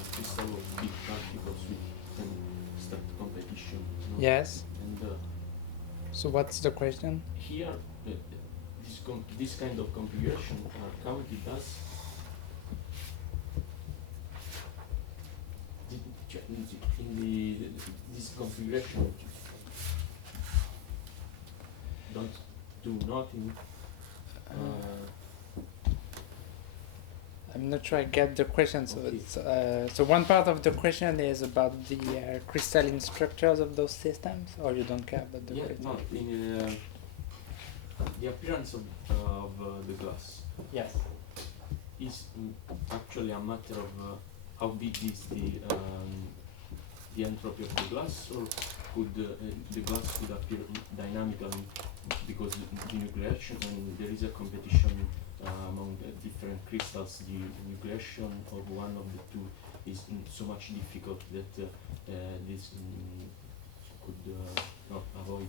a crystal of big particles. We can start competition. No? Yes. And So what's the question? here, this kind of configuration currently does. In this configuration don't do nothing. I'm not sure I get the question. So Okay. it's so one part of the question is about the crystalline structures of those systems, or you don't care about the Yeah, crystal? no, in the appearance of the glass Yes. is actually a matter of how big is the entropy of the glass, or could the glass could appear dynamically because the nucleation, and there is a competition among the different crystals. The nucleation of one of the two is so much difficult that this could not avoid.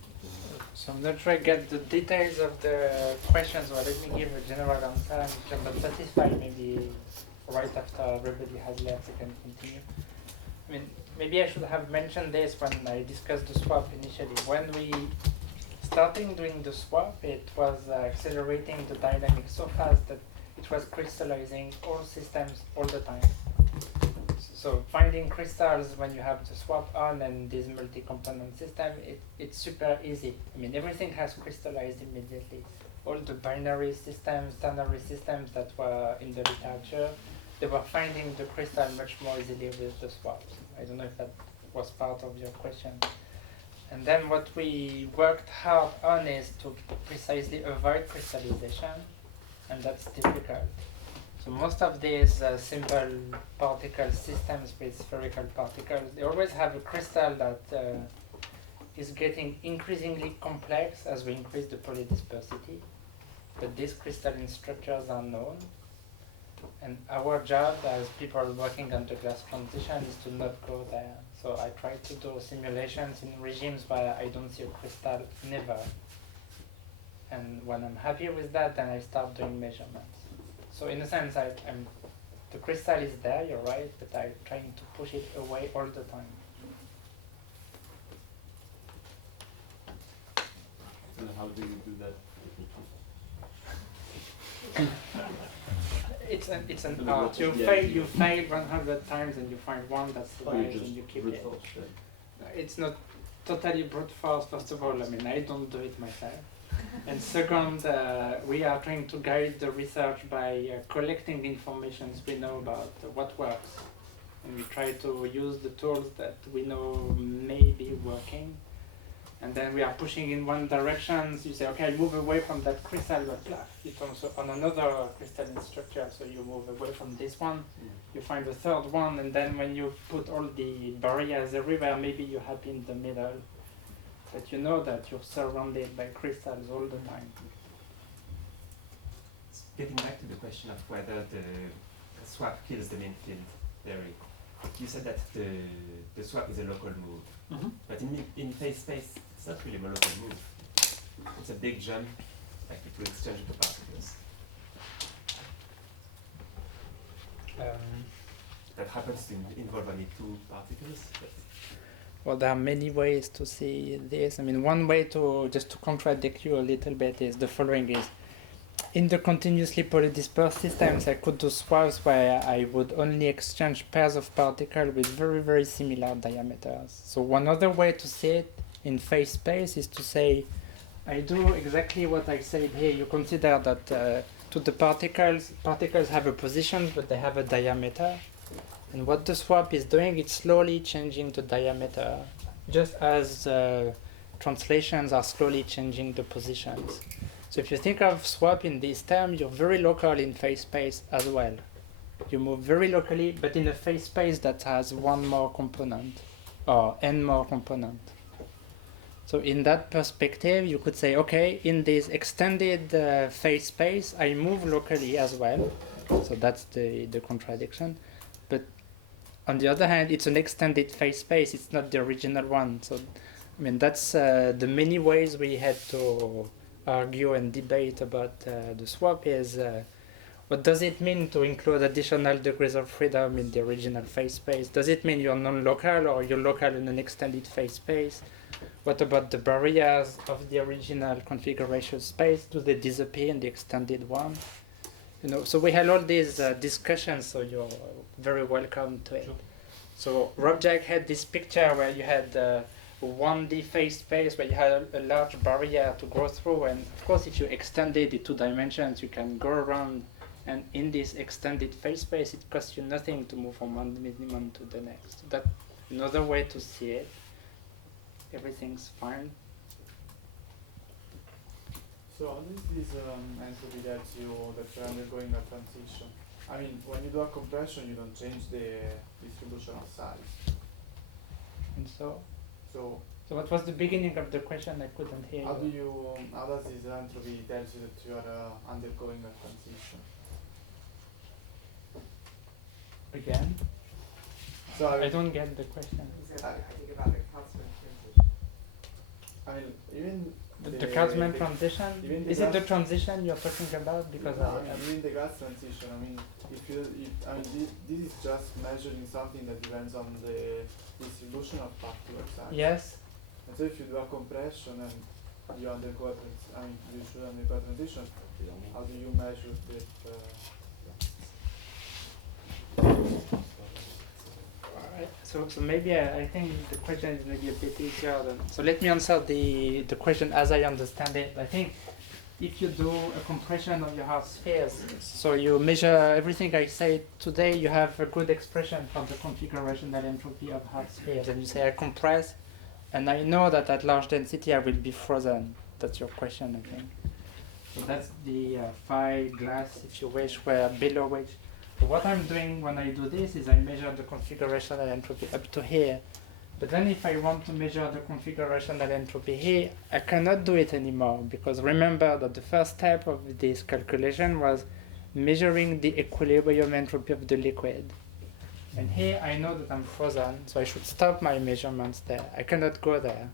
So I'm not sure I get the details of the questions, but let me give a general answer. And if I'm not satisfied, maybe right after everybody has left, I can continue. I mean, maybe I should have mentioned this when I discussed the swap initially. When we started doing the swap, it was accelerating the dynamics so fast that it was crystallizing all systems all the time. So finding crystals when you have the swap on and this multi-component system, it's super easy. I mean, everything has crystallized immediately. All the binary systems, ternary systems that were in the literature, they were finding the crystal much more easily with the swaps. I don't know if that was part of your question. And then what we worked hard on is to precisely avoid crystallization, and that's difficult. So most of these simple particle systems with spherical particles, they always have a crystal that is getting increasingly complex as we increase the polydispersity. But these crystalline structures are known. And our job as people working on the glass transition is to not go there. So I try to do simulations in regimes where I don't see a crystal, never. And when I'm happy with that, then I start doing measurements. So in a sense, the crystal is there, you're right, but I'm trying to push it away all the time. And how do you do that? It's an art. You fail 100 times and you find one that survives and you keep it. It's not totally brute force, first of all. I mean, I don't do it myself. And second, we are trying to guide the research by collecting information we know about what works. And we try to use the tools that we know may be working. and then we are pushing in one direction, so you say, okay, I move away from that crystal, but it's also on another crystalline structure, so you move away from this one, you find the third one, and then when you put all the barriers everywhere, maybe you're happy in the middle, but you know that you're surrounded by crystals all the time. Getting back to the question of whether the swap kills the main field theory, you said that the swap is a local move. Mm-hmm. But in phase space, it's not really a local move. It's a big jump, like to exchange the particles. That happens to involve only two particles. Well, there are many ways to see this. I mean, one way to, just to contradict you a little bit, is the following: is in the continuously polydispersed systems, I could do swaps where I would only exchange pairs of particles with very, very similar diameters. So one other way to see it in phase space is to say, I do exactly what I said here. You consider that to the particles have a position, but they have a diameter. And what the swap is doing, it's slowly changing the diameter, just as translations are slowly changing the positions. So if you think of swap in this term, you're very local in phase space as well. You move very locally, but in a phase space that has one more component, or n more component. So in that perspective, you could say, okay, in this extended phase space, I move locally as well. So that's the contradiction. But on the other hand, it's an extended phase space. It's not the original one. So, I mean, that's the many ways we had to argue and debate about the swap is what does it mean to include additional degrees of freedom in the original phase space? Does it mean you're non-local or you're local in an extended phase space? What about the barriers of the original configuration space? Do they disappear in the extended one? You know, so we had all these discussions, so you're very welcome to it. Sure. So Robjack had this picture where you had 1D phase space where you had a large barrier to go through, and of course if you extended it 2 dimensions, you can go around, and in this extended phase space, it costs you nothing to move from one minimum to the next. So that's another way to see it. Everything's fine. So how does this entropy that you're undergoing a transition? I mean, when you do a compression, you don't change the distribution of size. And so what what was the beginning of the question? I couldn't hear you. How does this entropy tell you that you are undergoing a transition? Again? So I don't get the question. I think about the Casman transition. I mean, even The Casman transition? Is it the transition you're talking about? Because even the gas transition. I mean, this is just measuring something that depends on the distribution of particle size. Yes. And so if you do a compression and you undergo you should undergo a transition, how do you measure it? So maybe I think the question is maybe a bit easier. So let me answer the question as I understand it. I think if you do a compression of your hard spheres, so you measure everything I said today, you have a good expression for the configurational entropy of hard spheres. And you say I compress, and I know that at large density I will be frozen. That's your question, I think. So that's the phi glass, if you wish, where below which. So what I'm doing when I do this is I measure the configurational entropy up to here. But then if I want to measure the configurational entropy here, I cannot do it anymore, because remember that the first step of this calculation was measuring the equilibrium entropy of the liquid. And here I know that I'm frozen, so I should stop my measurements there. I cannot go there.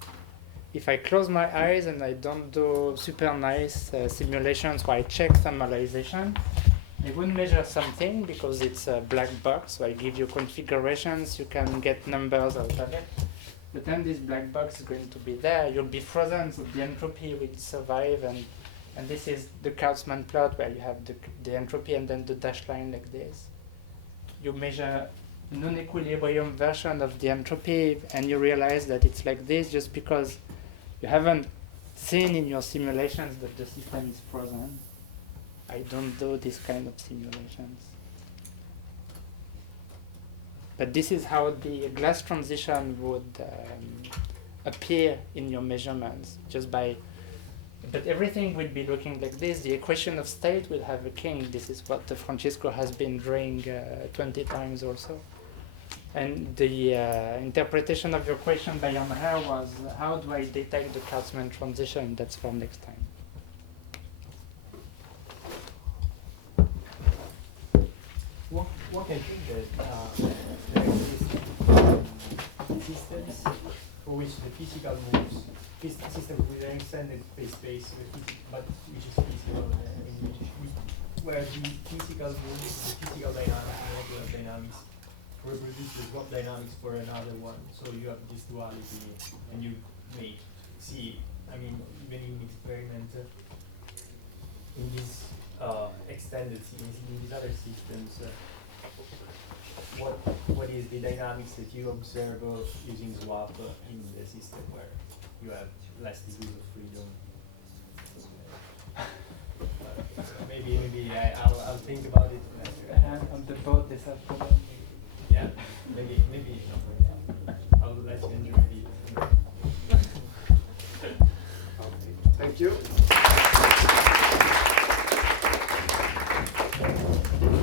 If I close my eyes and I don't do super nice simulations where I check thermalization, I would measure something because it's a black box, so I give you configurations, you can get numbers out of it. But then this black box is going to be there, you'll be frozen, so the entropy will survive, and this is the Casman plot where you have the entropy and then the dashed line like this. You measure non-equilibrium version of the entropy and you realize that it's like this just because you haven't seen in your simulations that the system is frozen. I don't do this kind of simulations. But this is how the glass transition would appear in your measurements just by. But everything will be looking like this. The equation of state will have a king. This is what Francisco has been drawing 20 times or so. And the interpretation of your question by Andrea was, how do I detect the Casman transition? That's for next time. One can think that there exist systems for which the physical moves, system with an extended space, but which is physical, where the physical moves, the physical dynamics, molecular dynamics, reproduce the swap dynamics for another one. So you have this duality, and you may see, I mean, even in experiment, in these extended systems, in these other systems, what is the dynamics that you observe using swap in the system where you have less degrees of freedom? Maybe I'll think about it later. On the boat this afternoon. Yeah, maybe I'll let you enjoy it. Thank you.